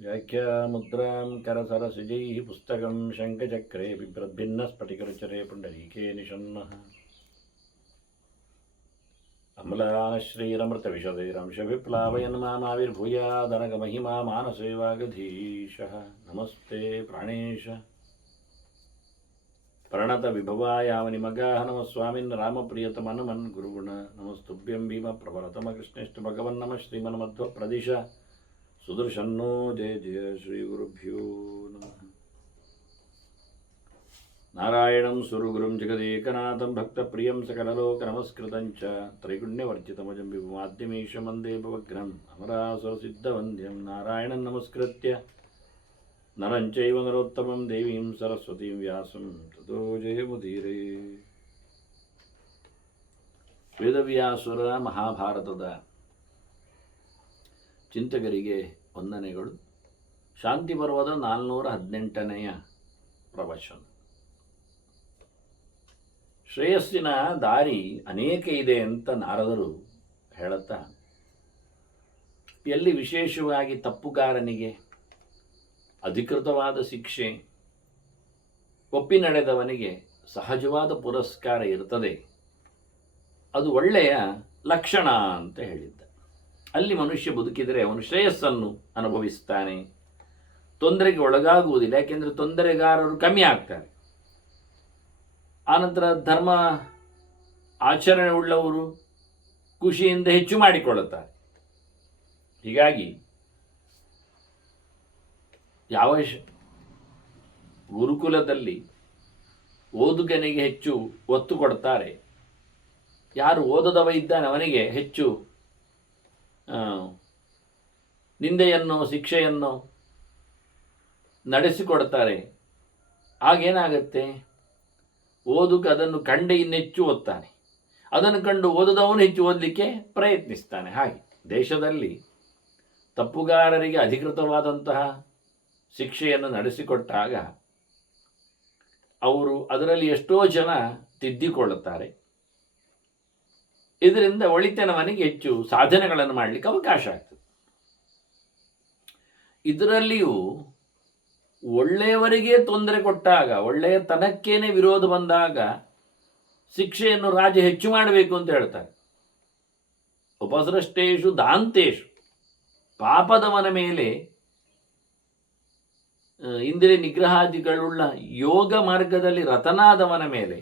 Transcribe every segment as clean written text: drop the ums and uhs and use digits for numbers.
व्याख्यामुद्रां करसरसिजैः पुस्तकं शङ्खचक्रे बिभ्रद्भिन्नस्फटिकरुचिरे पुण्डरीके निषण्णः अम्लानश्रीरमृतविशदैरंशविप्लावयन् मामाविर्भूयादनगमहिमा मानसे वागधीशः नमस्ते प्राणेश प्रणतविभवायावनिमगाः नमः स्वामिन् रामप्रियतमनुमन् गुरुगुण नमस्तुभ्यं भीमप्रवरतमकृष्णेष्ट भगवन् नमः श्रीमन्मध्वप्रदिश सुदर्शन्नो जय जय श्रीगुरुभ्यो नमः नारायणं सुरगुरुं जगदेकनाथं भक्तप्रियं सकललोकनमस्कृतं च त्रैगुण्यवर्जितमजं विभुमाद्यमीशं वन्दे भवग्रहम् अमरासुरसिद्धवन्द्यं नारायणं नमस्कृत्य नरं चैव नरोत्तमं देवीं सरस्वतीं व्यासं ततो जयमुदीरे. ವೇದವ್ಯಾಸುರ ಮಹಾಭಾರತದ ಚಿಂತಕರಿಗೆ ವಂದನೆಗಳು. ಶಾಂತಿ ಪರ್ವದ 418ನೆಯ ಪ್ರವಚನ. ಶ್ರೇಯಸ್ಸಿನ ದಾರಿ ಅನೇಕ ಇದೆ ಅಂತ ನಾರದರು ಹೇಳುತ್ತಾ, ಎಲ್ಲಿ ವಿಶೇಷವಾಗಿ ತಪ್ಪುಗಾರನಿಗೆ ಅಧಿಕೃತವಾದ ಶಿಕ್ಷೆ, ಒಪ್ಪಿ ನಡೆದವನಿಗೆ ಸಹಜವಾದ ಪುರಸ್ಕಾರ ಇರ್ತದೆ, ಅದು ಒಳ್ಳೆಯ ಲಕ್ಷಣ ಅಂತ ಹೇಳಿದ್ದ. ಅಲ್ಲಿ ಮನುಷ್ಯ ಬದುಕಿದರೆ ಅವನು ಶ್ರೇಯಸ್ಸನ್ನು ಅನುಭವಿಸ್ತಾನೆ, ತೊಂದರೆಗೆ ಒಳಗಾಗುವುದಿಲ್ಲ. ಯಾಕೆಂದರೆ ತೊಂದರೆಗಾರರು ಕಮ್ಮಿ ಆಗ್ತಾರೆ. ಆನಂತರ ಧರ್ಮ ಆಚರಣೆ ಉಳ್ಳವರು ಖುಷಿಯಿಂದ ಹೆಚ್ಚು ಮಾಡಿಕೊಳ್ಳುತ್ತಾರೆ. ಹೀಗಾಗಿ ಯಾವ ಗುರುಕುಲದಲ್ಲಿ ಓದುಗನಿಗೆ ಹೆಚ್ಚು ಒತ್ತು ಕೊಡ್ತಾರೆ, ಯಾರು ಓದದವ ಇದ್ದಾನೆ ಅವನಿಗೆ ಹೆಚ್ಚು ನಿಂದೆಯನ್ನು ಶಿಕ್ಷೆಯನ್ನು ನಡೆಸಿಕೊಡ್ತಾರೆ, ಆಗೇನಾಗತ್ತೆ, ಓದುಗ ಅದನ್ನು ಕಂಡು ಇನ್ನೆಚ್ಚು ಓದ್ತಾನೆ, ಅದನ್ನು ಕಂಡು ಓದದವನು ಹೆಚ್ಚು ಓದಲಿಕ್ಕೆ ಪ್ರಯತ್ನಿಸ್ತಾನೆ. ಹಾಗೆ ದೇಶದಲ್ಲಿ ತಪ್ಪುಗಾರರಿಗೆ ಅಧಿಕೃತವಾದಂತಹ ಶಿಕ್ಷೆಯನ್ನು ನಡೆಸಿಕೊಟ್ಟಾಗ ಅವರು ಅದರಲ್ಲಿ ಎಷ್ಟೋ ಜನ ತಿದ್ದಿಕೊಳ್ಳುತ್ತಾರೆ. ಇದರಿಂದ ಒಳಿತನವನಿಗೆ ಹೆಚ್ಚು ಸಾಧನೆಗಳನ್ನು ಮಾಡಲಿಕ್ಕೆ ಅವಕಾಶ ಆಗ್ತದೆ. ಇದರಲ್ಲಿಯೂ ಒಳ್ಳೆಯವರಿಗೆ ತೊಂದರೆ ಕೊಟ್ಟಾಗ, ಒಳ್ಳೆಯ ತನಕ್ಕೇನೆ ವಿರೋಧ ಬಂದಾಗ ಶಿಕ್ಷೆಯನ್ನು ರಾಜ ಹೆಚ್ಚು ಮಾಡಬೇಕು ಅಂತ ಹೇಳ್ತಾರೆ. ಉಪಸೃಷ್ಟೇಶು ದಾಂತೇಶು, ಪಾಪದವನ ಮೇಲೆ, ಇಂದ್ರಿಯ ನಿಗ್ರಹಾದಿಗಳುಳ್ಳ ಯೋಗ ಮಾರ್ಗದಲ್ಲಿ ರತನಾದವನ ಮೇಲೆ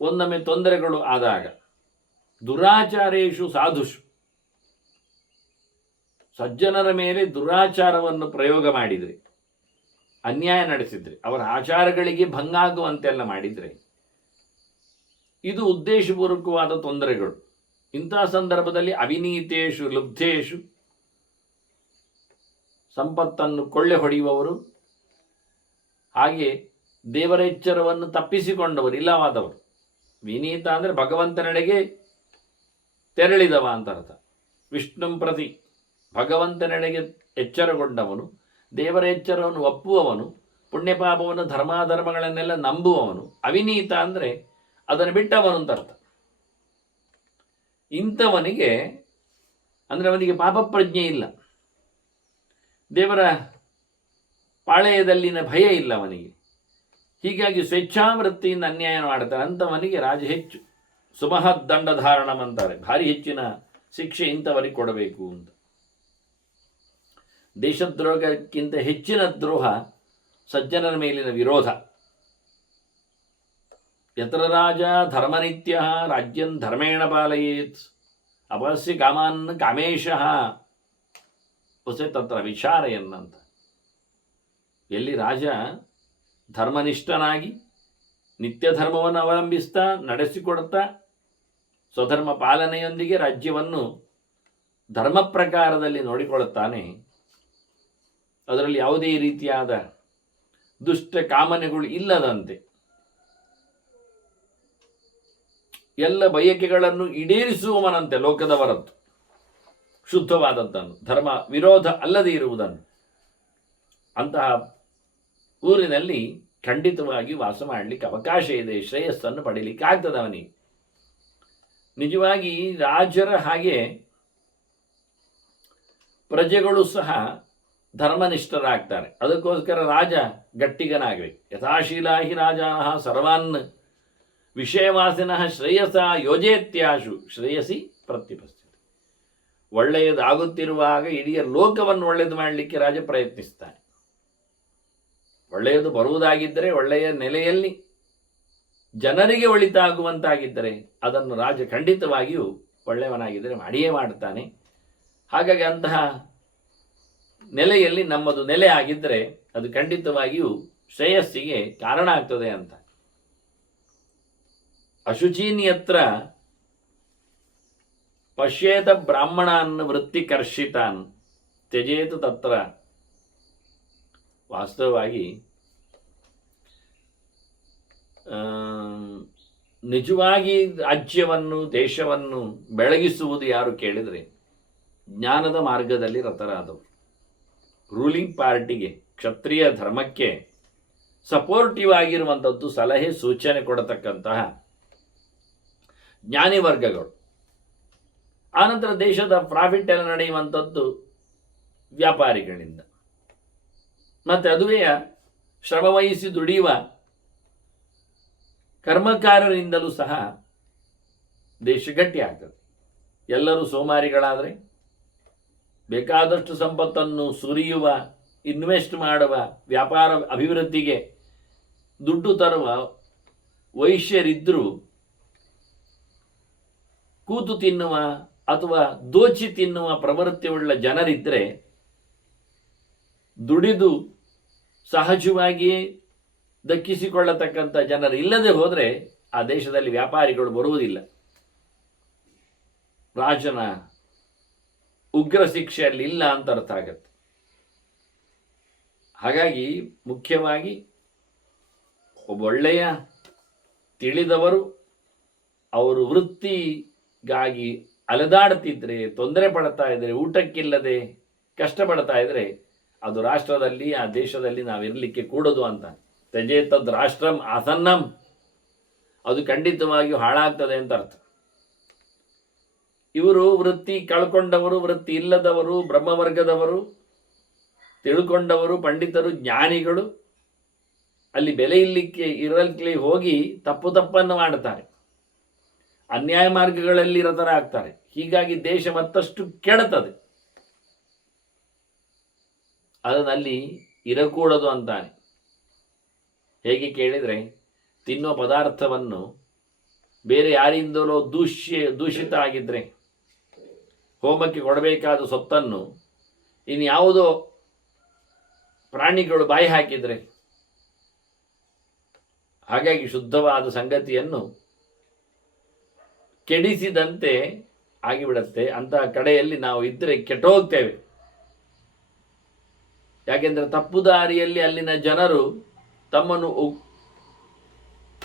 ಒಂದೊಮ್ಮೆ ತೊಂದರೆಗಳು ಆದಾಗ, ದುರಾಚಾರೇಶು ಸಾಧುಷು, ಸಜ್ಜನರ ಮೇಲೆ ದುರಾಚಾರವನ್ನು ಪ್ರಯೋಗ ಮಾಡಿದರೆ, ಅನ್ಯಾಯ ನಡೆಸಿದರೆ, ಅವರ ಆಚಾರಗಳಿಗೆ ಭಂಗ ಆಗುವಂತೆಲ್ಲ ಮಾಡಿದರೆ, ಇದು ಉದ್ದೇಶಪೂರ್ವಕವಾದ ತೊಂದರೆಗಳು. ಇಂತಹ ಸಂದರ್ಭದಲ್ಲಿ ಅವಿನೀತೇಶು ಲುಬ್ಧೇಶು, ಸಂಪತ್ತನ್ನು ಕೊಳ್ಳೆ ಹೊಡೆಯುವವರು, ಹಾಗೆ ದೇವರ ಎಚ್ಚರವನ್ನು ತಪ್ಪಿಸಿಕೊಂಡವರು, ಇಲ್ಲವಾದವರು. ವಿನೀತ ಅಂದರೆ ಭಗವಂತನೆಡೆಗೆ ತೆರಳಿದವ ಅಂತ ಅರ್ಥ. ವಿಷ್ಣುಂ ಪ್ರತಿ, ಭಗವಂತನೆಡೆಗೆ ಎಚ್ಚರಗೊಂಡವನು, ದೇವರ ಎಚ್ಚರವನ್ನು ಒಪ್ಪುವವನು, ಪುಣ್ಯಪಾಪವನ್ನು ಧರ್ಮಾಧರ್ಮಗಳನ್ನೆಲ್ಲ ನಂಬುವವನು. ಅವಿನೀತ ಅಂದರೆ ಅದನ್ನು ಬಿಟ್ಟವನು ಅಂತ ಅರ್ಥ. ಇಂಥವನಿಗೆ ಅಂದರೆ ಅವನಿಗೆ ಪಾಪ ಪ್ರಜ್ಞೆ ಇಲ್ಲ, ದೇವರ ಪಾಳೆಯದಲ್ಲಿನ ಭಯ ಇಲ್ಲ ಅವನಿಗೆ. ಹೀಗಾಗಿ ಸ್ವೇಚ್ಛಾವೃತ್ತಿಯಿಂದ ಅನ್ಯಾಯ ಮಾಡ್ತಾರೆ. ಅಂಥವನಿಗೆ ರಾಜ ಹೆಚ್ಚು ಸುಮಹದ್ ದಂಡಧಾರಣಂ ಅಂತಾರೆ, ಭಾರಿ ಹೆಚ್ಚಿನ ಶಿಕ್ಷೆ ಇಂಥವರಿಗೆ ಕೊಡಬೇಕು ಅಂತ. ದೇಶದ್ರೋಹಕ್ಕಿಂತ ಹೆಚ್ಚಿನ ದ್ರೋಹ ಸಜ್ಜನರ ಮೇಲಿನ ವಿರೋಧ. ಯತ್ರ ರಾಜ ಧರ್ಮನಿತ್ಯ ರಾಜ್ಯಂ ಧರ್ಮೇಣ ಪಾಲಯೇತ್ ಅಪಸ್ಯ ಕಾಮಾನ್ ಕಾಮೇಶಃ ಹೊಸೆ ತತ್ರ ವಿಚಾರಯನ್ನಂತ. ಎಲ್ಲಿ ರಾಜ ಧರ್ಮನಿಷ್ಠನಾಗಿ ನಿತ್ಯ ಧರ್ಮವನ್ನು ಅವಲಂಬಿಸ್ತಾ ನಡೆಸಿಕೊಡ್ತಾ ಸ್ವಧರ್ಮ ಪಾಲನೆಯೊಂದಿಗೆ ರಾಜ್ಯವನ್ನು ಧರ್ಮ ಪ್ರಕಾರದಲ್ಲಿ ನೋಡಿಕೊಳ್ಳುತ್ತಾನೆ, ಅದರಲ್ಲಿ ಯಾವುದೇ ರೀತಿಯಾದ ದುಷ್ಟ ಕಾಮನೆಗಳು ಇಲ್ಲದಂತೆ ಎಲ್ಲ ಬಯಕೆಗಳನ್ನು ಈಡೇರಿಸುವವನಂತೆ ಲೋಕದವರದ್ದು, ಶುದ್ಧವಾದದ್ದನ್ನು, ಧರ್ಮ ವಿರೋಧ ಅಲ್ಲದೇ ಇರುವುದನ್ನು. ಅಂತಹ ಊರಿನಲ್ಲಿ ಖಂಡಿತವಾಗಿ ವಾಸ ಮಾಡಲಿಕ್ಕೆ ಅವಕಾಶ ಇದೆ, ಶ್ರೇಯಸ್ಸನ್ನು ಪಡೀಲಿಕ್ಕೆ ಆಗ್ತದೆ ಅವನಿಗೆ. ನಿಜವಾಗಿ ರಾಜರ ಹಾಗೆ ಪ್ರಜೆಗಳು ಸಹ ಧರ್ಮನಿಷ್ಠರಾಗ್ತಾರೆ. ಅದಕ್ಕೋಸ್ಕರ ರಾಜ ಗಟ್ಟಿಗನಾಗಬೇಕು. ಯಥಾಶೀಲಾ ಹಿ ರಾಜಾನಃ ಸರ್ವಾನ್ ವಿಷಯವಾಸಿನಃ ಶ್ರೇಯಸ ಯೋಜೇತ್ಯಾಶು ಶ್ರೇಯಸಿ ಪ್ರತಿಪಸ್ಥಿತಿ. ಒಳ್ಳೆಯದಾಗುತ್ತಿರುವಾಗ ಇಡೀ ಲೋಕವನ್ನು ಒಳ್ಳೆಯದು ಮಾಡಲಿಕ್ಕೆ ರಾಜ ಪ್ರಯತ್ನಿಸ್ತಾನೆ. ಒಳ್ಳೆಯದು ಬರುವುದಾಗಿದ್ದರೆ, ಒಳ್ಳೆಯ ನೆಲೆಯಲ್ಲಿ ಜನರಿಗೆ ಒಳಿತಾಗುವಂತಾಗಿದ್ದರೆ ಅದನ್ನು ರಾಜ ಖಂಡಿತವಾಗಿಯೂ ಒಳ್ಳೆಯವನಾಗಿದ್ದರೆ ಮಾಡಿಯೇ ಮಾಡುತ್ತಾನೆ. ಹಾಗಾಗಿ ಅಂತಹ ನೆಲೆಯಲ್ಲಿ ನಮ್ಮದು ನೆಲೆ ಆಗಿದ್ದರೆ ಅದು ಖಂಡಿತವಾಗಿಯೂ ಶ್ರೇಯಸ್ಸಿಗೆ ಕಾರಣ ಆಗ್ತದೆ ಅಂತ. ಅಶುಚೀನ್ಯತ್ರ ಪಶ್ಯೇತ ಬ್ರಾಹ್ಮಣಾನ್ ವೃತ್ತಿಕರ್ಷಿತಾನ್ ತ್ಯಜೇತು ತತ್ರ. ವಾಸ್ತವವಾಗಿ ನಿಜವಾಗಿ ರಾಜ್ಯವನ್ನು ದೇಶವನ್ನು ಬೆಳಗಿಸುವುದು ಯಾರು ಕೇಳಿದರೆ ಜ್ಞಾನದ ಮಾರ್ಗದಲ್ಲಿ ರತರಾದವರು. ರೂಲಿಂಗ್ ಪಾರ್ಟಿಗೆ, ಕ್ಷತ್ರಿಯ ಧರ್ಮಕ್ಕೆ ಸಪೋರ್ಟಿವ್ ಆಗಿರುವಂಥದ್ದು, ಸಲಹೆ ಸೂಚನೆ ಕೊಡತಕ್ಕಂತಹ ಜ್ಞಾನಿ ವರ್ಗಗಳು. ಆನಂತರ ದೇಶದ ಪ್ರಾಫಿಟ್ ಎಲ್ಲ ನಡೆಯುವಂಥದ್ದು ವ್ಯಾಪಾರಿಗಳಿಂದ, ಮತ್ತು ಅದುವೇ ಶ್ರಮವಹಿಸಿ ದುಡಿಯುವ ಕರ್ಮಕಾರರಿಂದಲೂ ಸಹ ದೇಶ ಗಟ್ಟಿ ಆಗ್ತದೆ. ಎಲ್ಲರೂ ಸೋಮಾರಿಗಳಾದರೆ ಬೇಕಾದಷ್ಟು ಸಂಪತ್ತನ್ನು ಸುರಿಯುವ, ಇನ್ವೆಸ್ಟ್ ಮಾಡುವ, ವ್ಯಾಪಾರ ಅಭಿವೃದ್ಧಿಗೆ ದುಡ್ಡು ತರುವ ವೈಶ್ಯರಿದ್ದರೂ ಕೂತು ತಿನ್ನುವ ಅಥವಾ ದೋಚಿ ತಿನ್ನುವ ಪ್ರವೃತ್ತಿಯುಳ್ಳ ಜನರಿದ್ದರೆ, ದುಡಿದು ಸಹಜವಾಗಿಯೇ ದಕ್ಕಿಸಿಕೊಳ್ಳತಕ್ಕಂಥ ಜನರು ಇಲ್ಲದೆ ಹೋದರೆ ಆ ದೇಶದಲ್ಲಿ ವ್ಯಾಪಾರಿಗಳು ಬರುವುದಿಲ್ಲ. ರಾಜನ ಉಗ್ರ ಶಿಕ್ಷೆಯಲ್ಲಿ ಇಲ್ಲ ಅಂತ ಅರ್ಥ ಆಗತ್ತೆ. ಹಾಗಾಗಿ ಮುಖ್ಯವಾಗಿ ಒಬ್ಬ ಒಳ್ಳೆಯ ತಿಳಿದವರು ಅವರು ವೃತ್ತಿಗಾಗಿ ಅಲೆದಾಡ್ತಿದ್ರೆ, ತೊಂದರೆ ಪಡ್ತಾ ಇದ್ರೆ, ಊಟಕ್ಕಿಲ್ಲದೆ ಕಷ್ಟಪಡ್ತಾ ಇದ್ರೆ ಅದು ರಾಷ್ಟ್ರದಲ್ಲಿ, ಆ ದೇಶದಲ್ಲಿ ನಾವಿರಲಿಕ್ಕೆ ಕೂಡದು ಅಂತ. ತ್ಯಜೇತದ್ ರಾಷ್ಟ್ರಂ ಆಸನ್ನಂ, ಅದು ಖಂಡಿತವಾಗಿಯೂ ಹಾಳಾಗ್ತದೆ ಅಂತ ಅರ್ಥ. ಇವರು ವೃತ್ತಿ ಕಳ್ಕೊಂಡವರು, ವೃತ್ತಿ ಇಲ್ಲದವರು, ಬ್ರಹ್ಮವರ್ಗದವರು, ತಿಳ್ಕೊಂಡವರು, ಪಂಡಿತರು, ಜ್ಞಾನಿಗಳು ಅಲ್ಲಿ ಬೆಲೆ ಇರಲಿಕ್ಕೆ ಹೋಗಿ ತಪ್ಪನ್ನು ಮಾಡುತ್ತಾರೆ, ಅನ್ಯಾಯ ಮಾರ್ಗಗಳಲ್ಲಿ ರತರಾಗ್ತಾರೆ. ಹೀಗಾಗಿ ದೇಶ ಮತ್ತಷ್ಟು ಕೆಡುತ್ತದೆ. ಅದರಲ್ಲಿ ಇರಕೂಡದು ಅಂತಾನೆ. ಹೇಗೆ ಕೇಳಿದರೆ, ತಿನ್ನೋ ಪದಾರ್ಥವನ್ನು ಬೇರೆ ಯಾರಿಂದಲೋ ದೂಷಿತ ಆಗಿದ್ದರೆ, ಹೋಮಕ್ಕೆ ಕೊಡಬೇಕಾದ ಸೊತ್ತನ್ನು ಇನ್ಯಾವುದೋ ಪ್ರಾಣಿಗಳು ಬಾಯಿ ಹಾಕಿದರೆ, ಹಾಗಾಗಿ ಶುದ್ಧವಾದ ಸಂಗತಿಯನ್ನು ಕೆಡಿಸಿದಂತೆ ಆಗಿಬಿಡುತ್ತೆ. ಅಂತಹ ಕಡೆಯಲ್ಲಿ ನಾವು ಇದ್ದರೆ ಕೆಟ್ಟೋಗ್ತೇವೆ. ಯಾಕೆಂದರೆ ತಪ್ಪು ದಾರಿಯಲ್ಲಿ ಅಲ್ಲಿನ ಜನರು ತಮ್ಮನ್ನು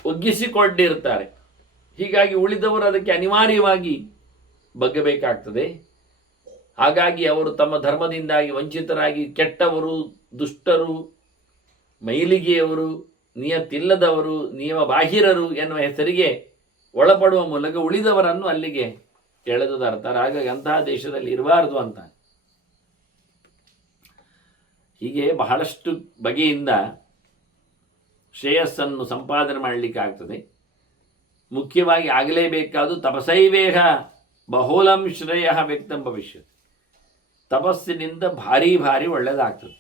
ಒಗ್ಗಿಸಿಕೊಂಡಿರ್ತಾರೆ. ಹೀಗಾಗಿ ಉಳಿದವರು ಅದಕ್ಕೆ ಅನಿವಾರ್ಯವಾಗಿ ಬಗ್ಗಬೇಕಾಗ್ತದೆ. ಹಾಗಾಗಿ ಅವರು ತಮ್ಮ ಧರ್ಮದಿಂದಾಗಿ ವಂಚಿತರಾಗಿ ಕೆಟ್ಟವರು, ದುಷ್ಟರು, ಮೈಲಿಗೆಯವರು, ನಿಯತ್ತಿಲ್ಲದವರು, ನಿಯಮ ಬಾಹಿರರು ಎನ್ನುವ ಹೆಸರಿಗೆ ಒಳಪಡುವ ಮೂಲಕ ಉಳಿದವರನ್ನು ಅಲ್ಲಿಗೆ ಎಳೆದು ತರ್ತಾರೆ. ಹಾಗಾಗಿ ಅಂತಹ ದೇಶದಲ್ಲಿ ಇರಬಾರದು ಅಂತ. ಹೀಗೆ ಬಹಳಷ್ಟು ಬಗೆಯಿಂದ ಶ್ರೇಯಸ್ಸನ್ನು ಸಂಪಾದನೆ ಮಾಡಲಿಕ್ಕೆ ಆಗ್ತದೆ. ಮುಖ್ಯವಾಗಿ ಆಗಲೇಬೇಕಾದ ತಪಸೈವೇಹ ಬಹುಲಂ ಶ್ರೇಯ ವ್ಯಕ್ತಂ ಭವಿಷ್ಯತ್. ತಪಸ್ಸಿನಿಂದ ಭಾರಿ ಒಳ್ಳೆಯದಾಗ್ತದೆ.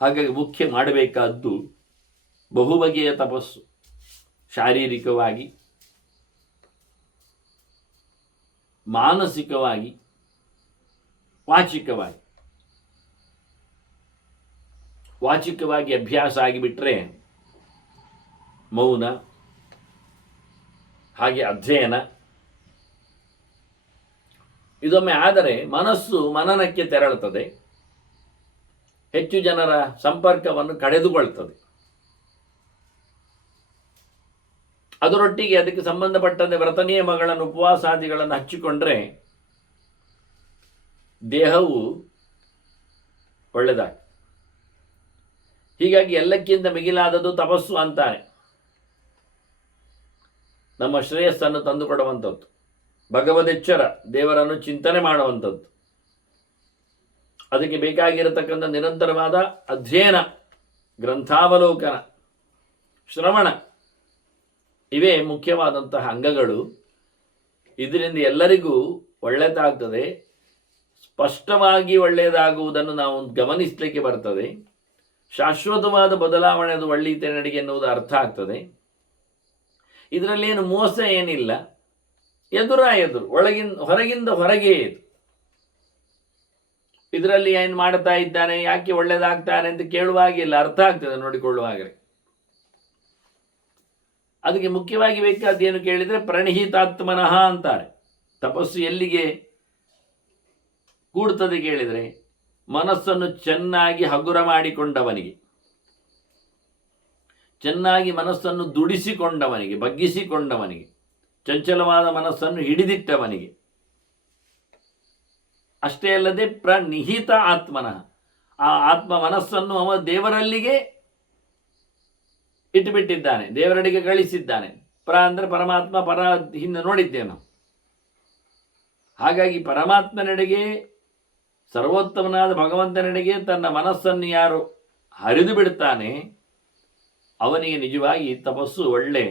ಹಾಗಾಗಿ ಮುಖ್ಯ ಮಾಡಬೇಕಾದ್ದು ಬಹುಬಗೆಯ ತಪಸ್ಸು, ಶಾರೀರಿಕವಾಗಿ, ಮಾನಸಿಕವಾಗಿ, ವಾಚಿಕವಾಗಿ ಅಭ್ಯಾಸ ಆಗಿಬಿಟ್ರೆ ಮೌನ, ಹಾಗೆ ಅಧ್ಯಯನ, ಇದೊಮ್ಮೆ ಆದರೆ ಮನಸ್ಸು ಮನನಕ್ಕೆ ತೆರಳುತ್ತದೆ, ಹೆಚ್ಚು ಜನರ ಸಂಪರ್ಕವನ್ನು ಕಳೆದುಕೊಳ್ತದೆ. ಅದರೊಟ್ಟಿಗೆ ಅದಕ್ಕೆ ಸಂಬಂಧಪಟ್ಟಂತೆ ವ್ರತ ನಿಯಮಗಳನ್ನು, ಉಪವಾಸಾದಿಗಳನ್ನು ಹಚ್ಚಿಕೊಂಡ್ರೆ ದೇಹವು ಒಳ್ಳೆಯದಾಗ್ತದೆ. ಹೀಗಾಗಿ ಎಲ್ಲಕ್ಕಿಂತ ಮಿಗಿಲಾದದ್ದು ತಪಸ್ಸು ಅಂತಾನೆ. ನಮ್ಮ ಶ್ರೇಯಸ್ಸನ್ನು ತಂದುಕೊಡುವಂಥದ್ದು. ಭಗವದೆಚ್ಚರ, ದೇವರನ್ನು ಚಿಂತನೆ ಮಾಡುವಂಥದ್ದು. ಅದಕ್ಕೆ ಬೇಕಾಗಿರತಕ್ಕಂಥ ನಿರಂತರವಾದ ಅಧ್ಯಯನ, ಗ್ರಂಥಾವಲೋಕನ, ಶ್ರವಣ, ಇವೇ ಮುಖ್ಯವಾದಂತಹ ಅಂಗಗಳು. ಇದರಿಂದ ಎಲ್ಲರಿಗೂ ಒಳ್ಳೆಯದಾಗ್ತದೆ, ಸ್ಪಷ್ಟವಾಗಿ ಒಳ್ಳೆಯದಾಗುವುದನ್ನು ನಾವು ಗಮನಿಸಲಿಕ್ಕೆ ಬರ್ತದೆ. ಶಾಶ್ವತವಾದ ಬದಲಾವಣೆ, ಅದು ಒಳ್ಳೆಯ ನಡಿಗೆ ಎನ್ನುವುದು ಅರ್ಥ ಆಗ್ತದೆ. ಇದರಲ್ಲೇನು ಮೋಸ ಏನಿಲ್ಲ, ಎದುರು ಹೊರಗಿಂದ ಹೊರಗೆ ಇದು. ಇದರಲ್ಲಿ ಏನು ಮಾಡ್ತಾ ಇದ್ದಾನೆ, ಯಾಕೆ ಒಳ್ಳೇದಾಗ್ತಾನೆ ಅಂತ ಕೇಳುವಾಗಿಲ್ಲ, ಅರ್ಥ ಆಗ್ತದೆ ನೋಡಿಕೊಳ್ಳುವಾಗಲೇ. ಅದಕ್ಕೆ ಮುಖ್ಯವಾಗಿ ಬೇಕಾದ್ದೇನು ಕೇಳಿದರೆ ಪ್ರಣಿಹಿತಾತ್ಮನಃ ಅಂತಾರೆ. ತಪಸ್ಸು ಎಲ್ಲಿಗೆ ಕೂಡ್ತದೆ ಕೇಳಿದರೆ, ಮನಸ್ಸನ್ನು ಚೆನ್ನಾಗಿ ಹಗುರ ಮಾಡಿಕೊಂಡವನಿಗೆ, ಚೆನ್ನಾಗಿ ಮನಸ್ಸನ್ನು ದುಡಿಸಿಕೊಂಡವನಿಗೆ, ಬಗ್ಗಿಸಿಕೊಂಡವನಿಗೆ, ಚಂಚಲವಾದ ಮನಸ್ಸನ್ನು ಹಿಡಿದಿಟ್ಟವನಿಗೆ. ಅಷ್ಟೇ ಅಲ್ಲದೆ ಪ್ರನಿಹಿತ ಆತ್ಮನಃ, ಆ ಆತ್ಮ ಮನಸ್ಸನ್ನು ಅವ ದೇವರಲ್ಲಿಗೆ ಇಟ್ಟುಬಿಟ್ಟಿದ್ದಾನೆ, ದೇವರಡಿಗೆ ಗಳಿಸಿದ್ದಾನೆ. ಅಂದರೆ ಪರಮಾತ್ಮ, ಪರ ಹಿಂದೆ ನೋಡಿದ್ದೇವೆ ನಾವು. ಹಾಗಾಗಿ ಪರಮಾತ್ಮನೆಡೆಗೆ, ಸರ್ವೋತ್ತಮನಾದ ಭಗವಂತನೆಡೆಗೆ ತನ್ನ ಮನಸ್ಸನ್ನು ಯಾರು ಹರಿದು ಬಿಡ್ತಾನೆ, ಅವನಿಗೆ ನಿಜವಾಗಿ ತಪಸ್ಸು ಒಳ್ಳೆ